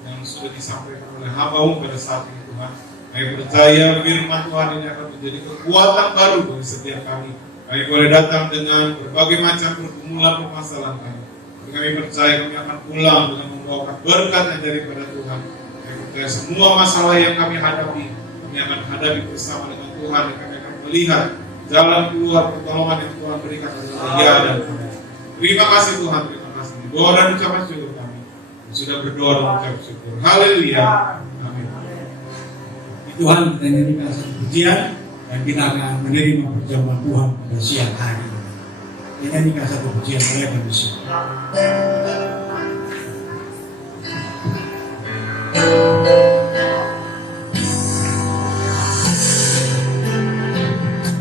yang sudah disampaikan oleh hamba-Mu pada saat ini Tuhan. Kami percaya firman Tuhan ini akan menjadi kekuatan baru bagi setiap kami. Kami boleh datang dengan berbagai macam pergumulan permasalahan kami. Kami percaya kami akan pulang dengan membawa berkat yang daripada Tuhan. Kami percaya semua masalah yang kami hadapi, kami akan hadapi bersama dengan Tuhan, dan kami akan melihat jalan keluar pertolongan yang Tuhan berikan adalah ya dan amin. Terima kasih Tuhan, terima kasih. Doa dan ucapan syukur kami sudah berdoa dan ucap syukur. Haleluya. Amin. Tuhan, kita nyanyikan satu pujian dan kita akan menerima perjamuan Tuhan pada siang hari. Kita nyanyikan satu pujian mulai dari sini.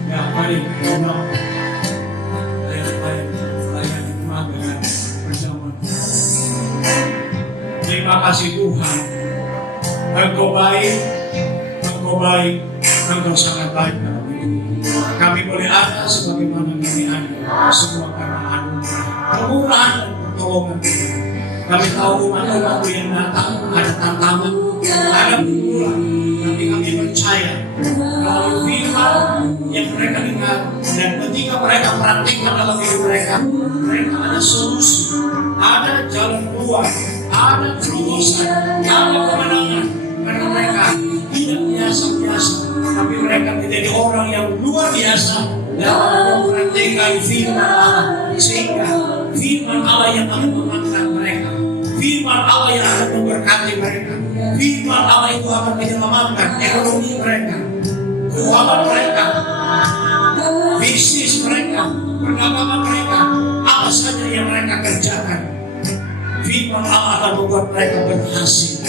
Ya, mari kita melayani Tuhan dengan perjamuan. Terima kasih Tuhan, Engkau baik, Engkau sangat baik dalam hidup ini. Kami boleh ada sebagaimana kami ada, semua karena anugerah, kemurahan dan pertolongan Tuhan. Kami tahu umat-umat yang datang ada tantangan, ada pergumulan, tapi kami percaya kalau firman yang mereka dengar dan ketika mereka praktikkan dalam hidup mereka ada solusi, ada jalan keluar, ada terobosan, ada kemenangan, karena mereka tidak biasa-biasa, tapi mereka menjadi orang yang luar biasa dalam mempraktikkan firman Allah, sehingga firman Allah yang akan mengangkat mereka, firman Allah yang akan memberkati mereka, firman Allah itu akan menyelamatkan ekonomi mereka, keuangan mereka, bisnis mereka, perdagangan mereka, apa saja yang mereka kerjakan, firman Allah akan membuat mereka berhasil.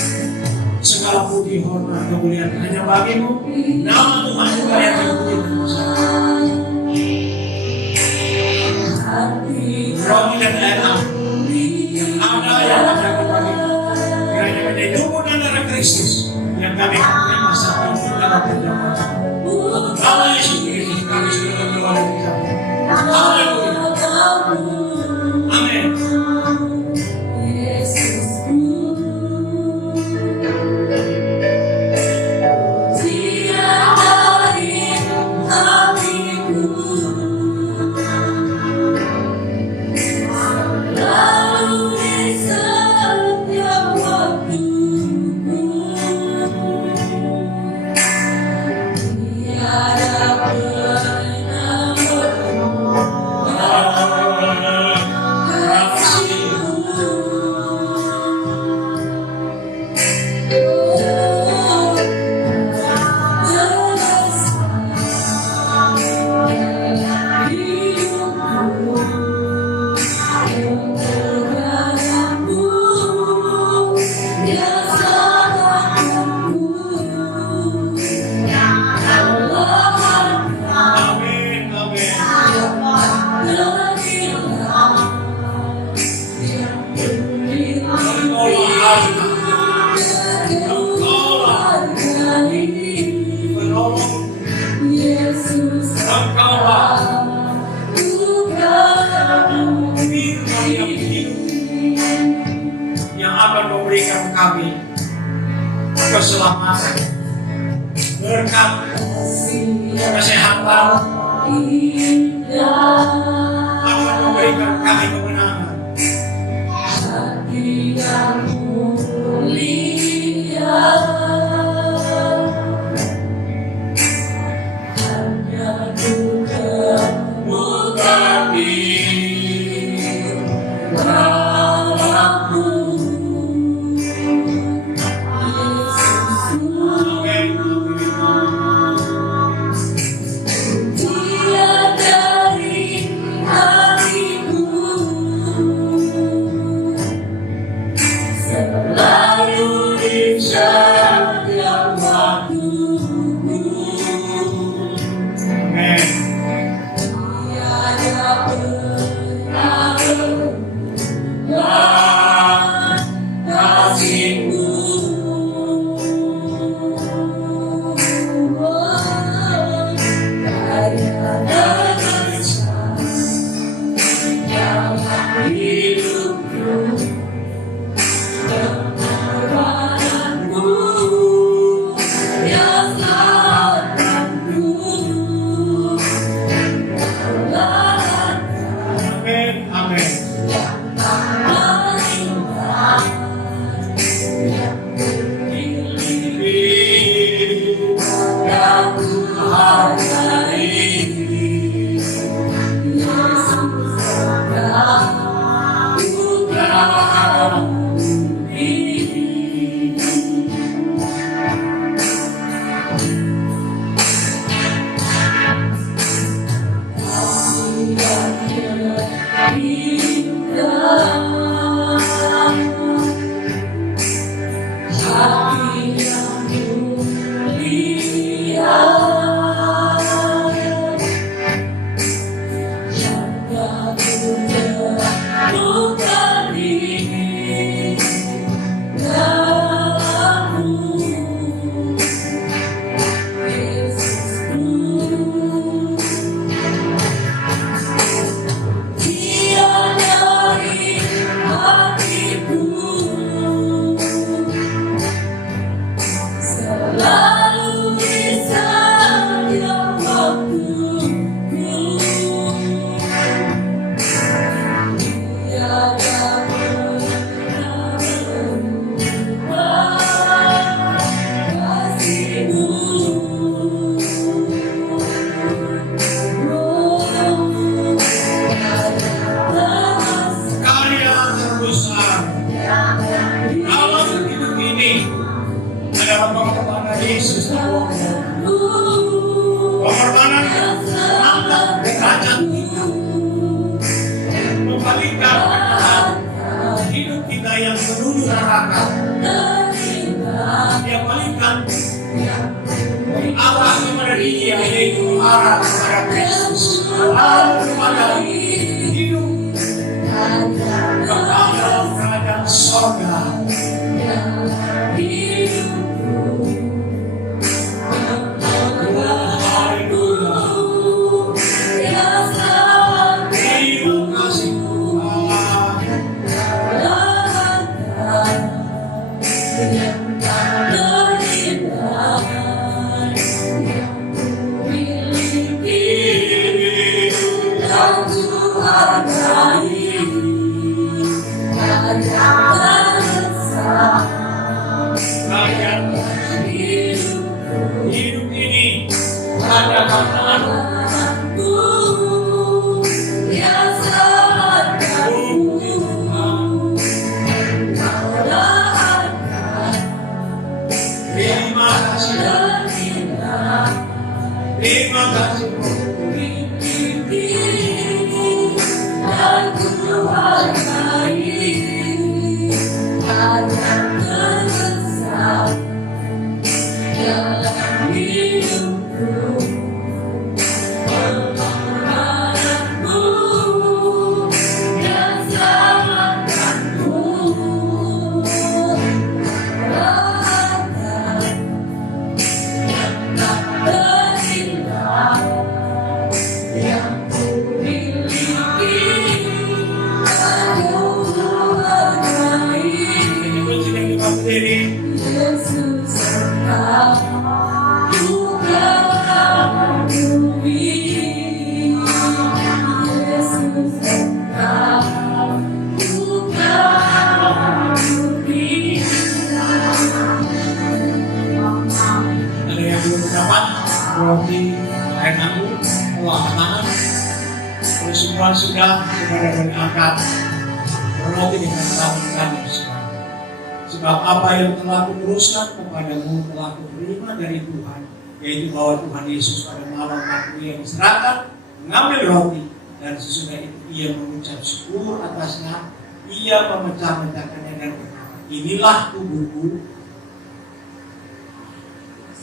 Segala puji, hormat, kemuliaan hanya bagi-Mu. Nama Tuhan juga yang dipuji dan roh dan enak ada yang akan bagi-Mu. Kiranya menjadi tubuh dan darah Kristus yang kami terima saat ini dalam perjamuan. Allah Yesus Kristus kami sudah berdoa dan ucap. Haleluya. Amin. Yang akan memberikan kami keselamatan, berkat, kesehatan, akan memberikan kami kemenangan. Amin, amin. Karya terbesar dalam hidup ini adalah pengorbanan Yesus. Pengorbanan mengangkat derajat kita, membalikan keadaan hidup kita yang menuju neraka. Dia balikan arah kepada Dia, yaitu arah kepada Kristus, arah kepada hidup kekal dalam kerajaan sorga. Terima kasih Tuhan. Hidup ini ada tangan-Mu. Terima kasih. Terima kasih. Roti air anggur, olah tangan, bersyukur sudah kepada berangkat roti dengan tangan kanan. Sebab apa yang telah kuteruskan kepadamu telah kuterima dari Tuhan, yaitu bahwa Tuhan Yesus pada malam waktu Ia diserahkan mengambil roti, dan sesudah itu Ia mengucap syukur atasnya, Ia memecah-mecahkannya dan berkata, inilah tubuhku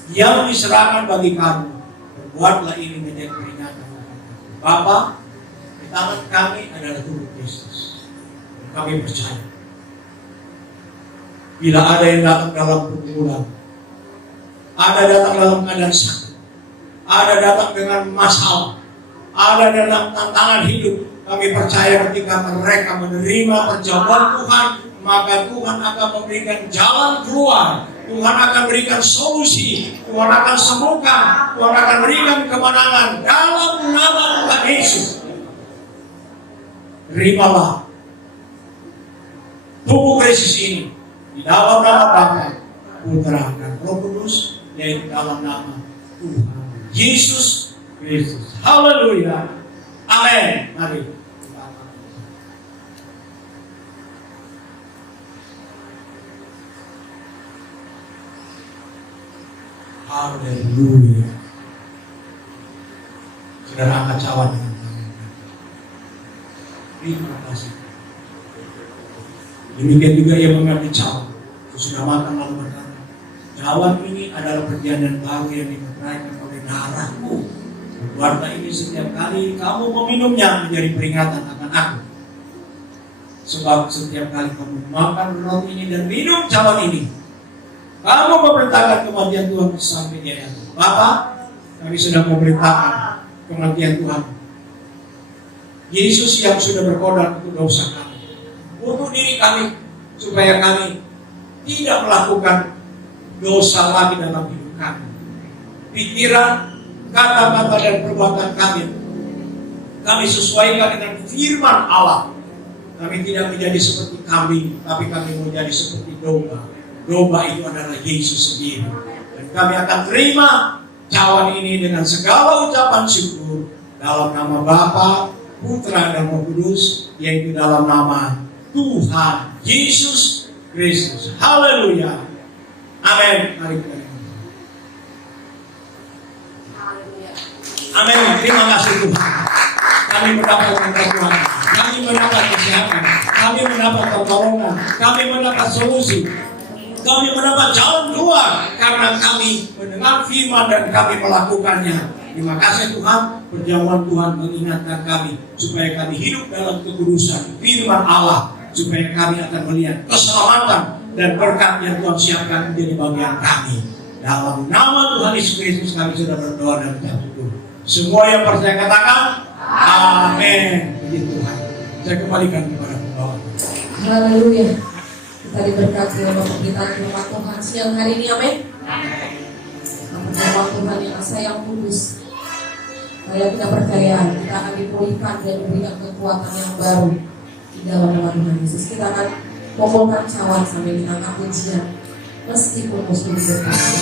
yang diserahkan bagi kamu, berbuatlah ini menjadi peringatan. Bapa, di tangan kami adalah tubuh Kristus. Kami percaya, bila ada yang datang dalam pergumulan, ada datang dalam keadaan sakit, ada datang dengan masalah, ada dalam tantangan hidup, Kami percaya ketika mereka menerima perjamuan Tuhan, maka Tuhan akan memberikan jalan keluar. Tuhan akan berikan solusi. Tuhan akan sembuhkan. Tuhan akan berikan kemenangan dalam nama Tuhan Yesus. Terimalah tubuh Kristus ini di dalam nama Bapa, Putra, dan Roh Kudus, yaitu dalam nama Tuhan Yesus Kristus. Haleluya. Amin. Mari. Haleluya. Saudara angkat cawan dengan tangan. Terima kasih. Demikian juga ia mengambil cawan. Sudah makan lalu berkata, cawan ini adalah perjanjian baru yang dipercayai oleh darahku. Warta ini setiap kali kamu meminumnya menjadi peringatan akan aku. Sebab setiap kali kamu makan roti ini dan minum cawan ini, kamu memberitakan kematian Tuhan sampai dia datang. Bapa, kami sudah memberitakan kematian Tuhan. Yesus yang sudah berkorban untuk dosa kami, untuk diri kami, supaya kami tidak melakukan dosa lagi dalam hidup kami. Pikiran, kata-kata dan perbuatan kami sesuaikan dengan firman Allah. Kami tidak menjadi seperti kambing, tapi kami menjadi seperti domba. Domba itu adalah Yesus sendiri. Dan kami akan terima cawan ini dengan segala ucapan syukur dalam nama Bapa, Putra, dan Roh Kudus, yaitu dalam nama Tuhan Yesus Kristus. Haleluya. Amin. Mari kita. Amin. Terima kasih Tuhan. Kami mendapat bantuan, kami mendapat kesehatan, kami mendapat pertolongan, kami mendapat solusi, kami mendapat jalan keluar karena kami mendengar firman dan kami melakukannya. Terima kasih Tuhan, perjamuan Tuhan mengingatkan kami supaya kami hidup dalam kekudusan firman Allah, supaya kami akan melihat keselamatan dan berkat yang Tuhan siapkan menjadi bagian kami. Dalam nama Tuhan Yesus Kristus kami sudah berdoa dan bersyukur. Semua yang percaya katakan amin. Puji Tuhan. Saya kembalikan kepada pembawa. Haleluya. Kita diberkati oleh pemberitaan firman Tuhan siang hari ini, amin. Firman Tuhan yang asa yang kudus. Saya tidak percaya kita akan dipulihkan dan diberikan kekuatan yang baru di dalam nama Tuhan Yesus. Kita akan kumpulkan cawan sambil kita angkat pujian meskipun musuh diberkati.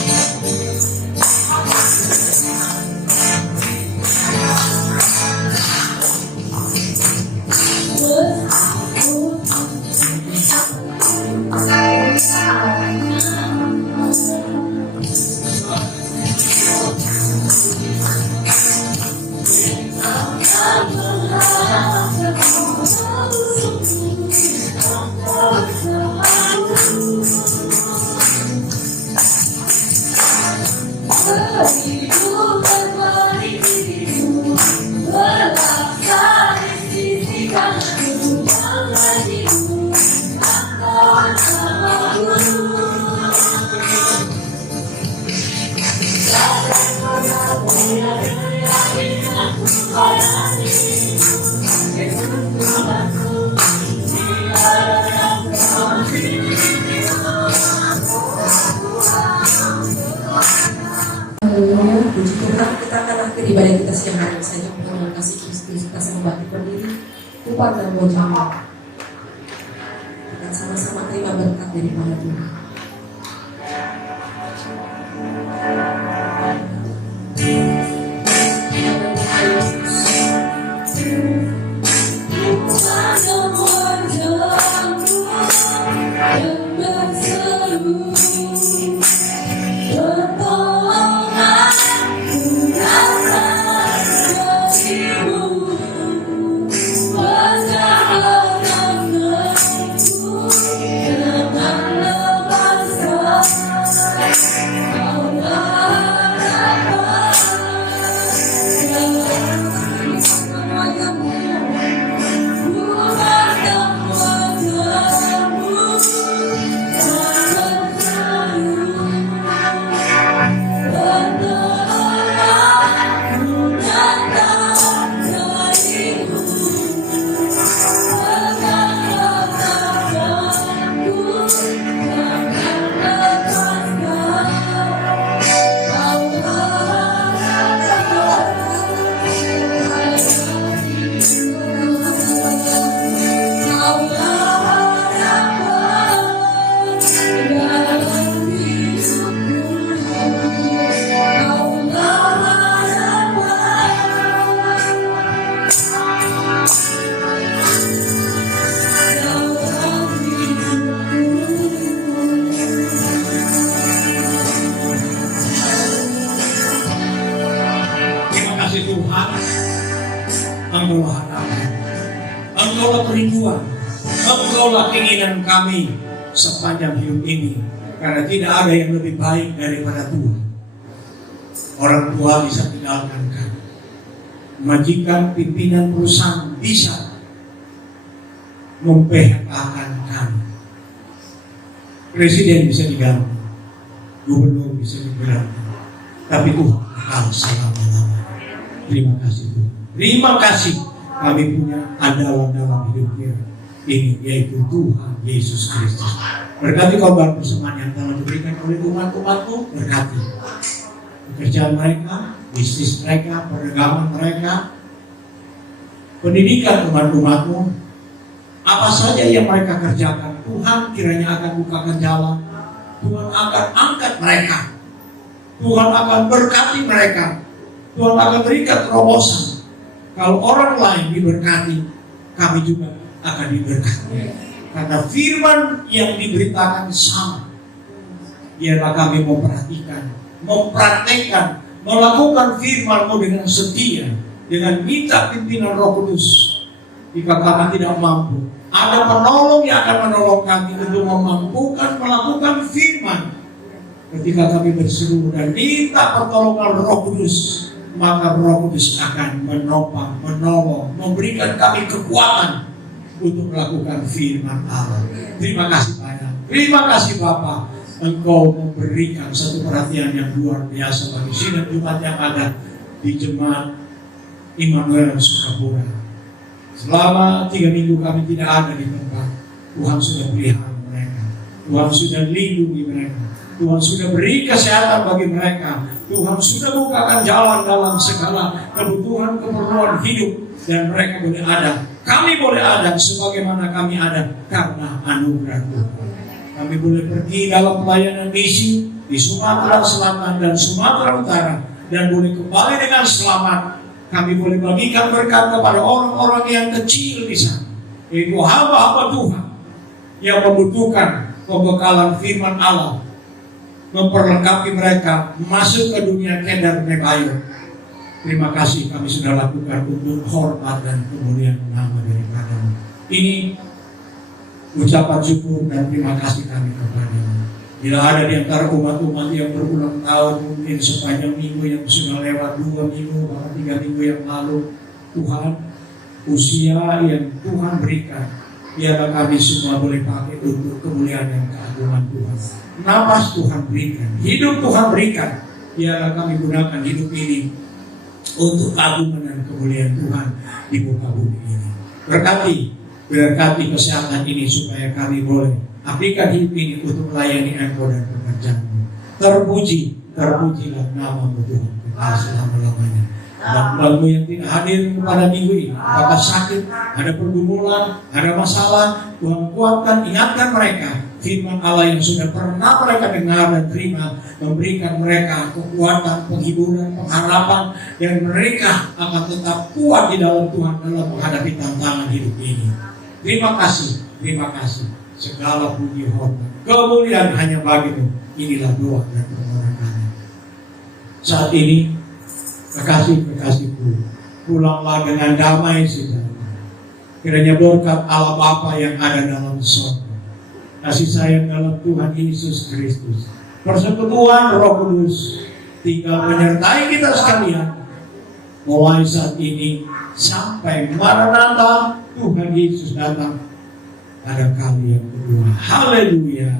Haleluya, puji Tuhan. Kita akan akhiri ibadah kita siang hari saja dengan kasih Kristus. Kita sembah berdiri, upah dan wajah. Kita sama-sama terima berkat daripada Tuhan. Bye. Engkaulah keinginan kami sepanjang hidup ini, karena tidak ada yang lebih baik daripada Tuhan. Orang tua bisa tinggalkan kami, majikan pimpinan perusahaan bisa memphk-kan kami, presiden bisa diganti, gubernur bisa diganti, tapi Tuhan kekal selama-lamanya. Terima kasih Tuhan. Terima kasih kami punya andalan dalam hidupnya ini, yaitu Tuhan Yesus Kristus. Berkati korban persembahan yang telah diberikan oleh umat-umat-Mu, berkati pekerjaan mereka, bisnis mereka, perdagangan mereka, pendidikan umat-umat-Mu, apa saja yang mereka kerjakan, Tuhan kiranya akan bukakan jalan, Tuhan akan angkat mereka, Tuhan akan berkati mereka, Tuhan akan berikan terobosan. Kalau orang lain diberkati, kami juga akan diberkati. Karena firman yang diberitakan sama. Biarlah kami memperhatikan, mempraktekkan, melakukan firman-Mu dengan setia, dengan minta pimpinan Roh Kudus. Jika kami tidak mampu, ada penolong yang akan menolong kami untuk memampukan melakukan firman. Ketika kami berseru dan minta pertolongan Roh Kudus, maka Roh Kudus akan menopang, menolong, memberikan kami kekuatan untuk melakukan firman Allah. Terima kasih banyak. Terima kasih Bapa. Engkau memberikan satu perhatian yang luar biasa bagi sidang Jumat yang ada di Jemaat Immanuel Sukapura. Selama 3 minggu kami tidak ada di tempat, Tuhan sudah pelihara mereka, Tuhan sudah lindungi mereka, Tuhan sudah beri kesehatan bagi mereka, Tuhan sudah bukakan jalan dalam segala kebutuhan keperluan hidup, dan mereka boleh ada, kami boleh ada sebagaimana kami ada karena anugerah Tuhan. Kami boleh pergi dalam pelayanan misi di Sumatera Selatan dan Sumatera Utara dan boleh kembali dengan selamat. Kami boleh bagikan berkat kepada orang-orang yang kecil di sana, yaitu hamba-hamba Tuhan yang membutuhkan pembekalan firman Allah, memperlengkapi mereka masuk ke dunia kedar nebayo. Terima kasih kami sudah lakukan untuk hormat dan kemuliaan nama daripada-Mu. Ini ucapan syukur dan terima kasih kami kepada-Mu. Bila ada di antara umat-umat yang berulang tahun, mungkin sepanjang minggu yang sudah lewat, 2 minggu, bahkan 3 minggu yang lalu, Tuhan, usia yang Tuhan berikan, biarlah kami semua boleh pakai untuk kemuliaan dan keagungan Tuhan. Napas Tuhan berikan, hidup Tuhan berikan, biarlah kami gunakan hidup ini untuk keagungan dan kemuliaan Tuhan di muka bumi ini. Berkati kesehatan ini supaya kami boleh aplikasi hidup ini untuk melayani Engkau dan pekerjaan-Mu. Terpujilah nama-Mu Tuhan kekal selama-lamanya. Dan melalui yang tidak hadir pada minggu ini, apakah sakit, ada pergumulan, ada masalah, Tuhan kuatkan, ingatkan mereka firman Allah yang sudah pernah mereka dengar dan terima, memberikan mereka kekuatan, penghiburan, pengharapan, dan mereka akan tetap kuat di dalam Tuhan dalam menghadapi tantangan hidup ini. Terima kasih. Segala puji hormat, kemuliaan hanya bagi-Mu. Inilah doa dan permohonan kami. Saat ini, kekasih-kekasihku, pulanglah dengan damai sejahtera. Kiranya berkat Allah Bapa yang ada dalam surga, kasih sayang dalam Tuhan Yesus Kristus, persekutuan Roh Kudus tinggal menyertai kita sekalian, mulai saat ini sampai Maranatha Tuhan Yesus datang pada kali yang kedua. Haleluya.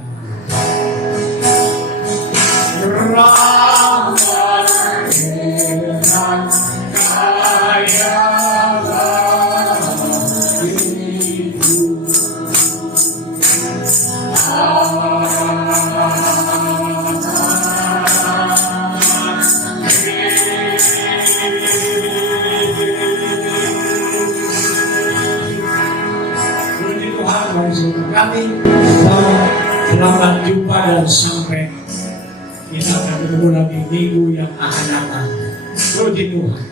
Kami selamat jumpa dan sampai kita akan bertemu lagi minggu yang akan datang. Puji Tuhan.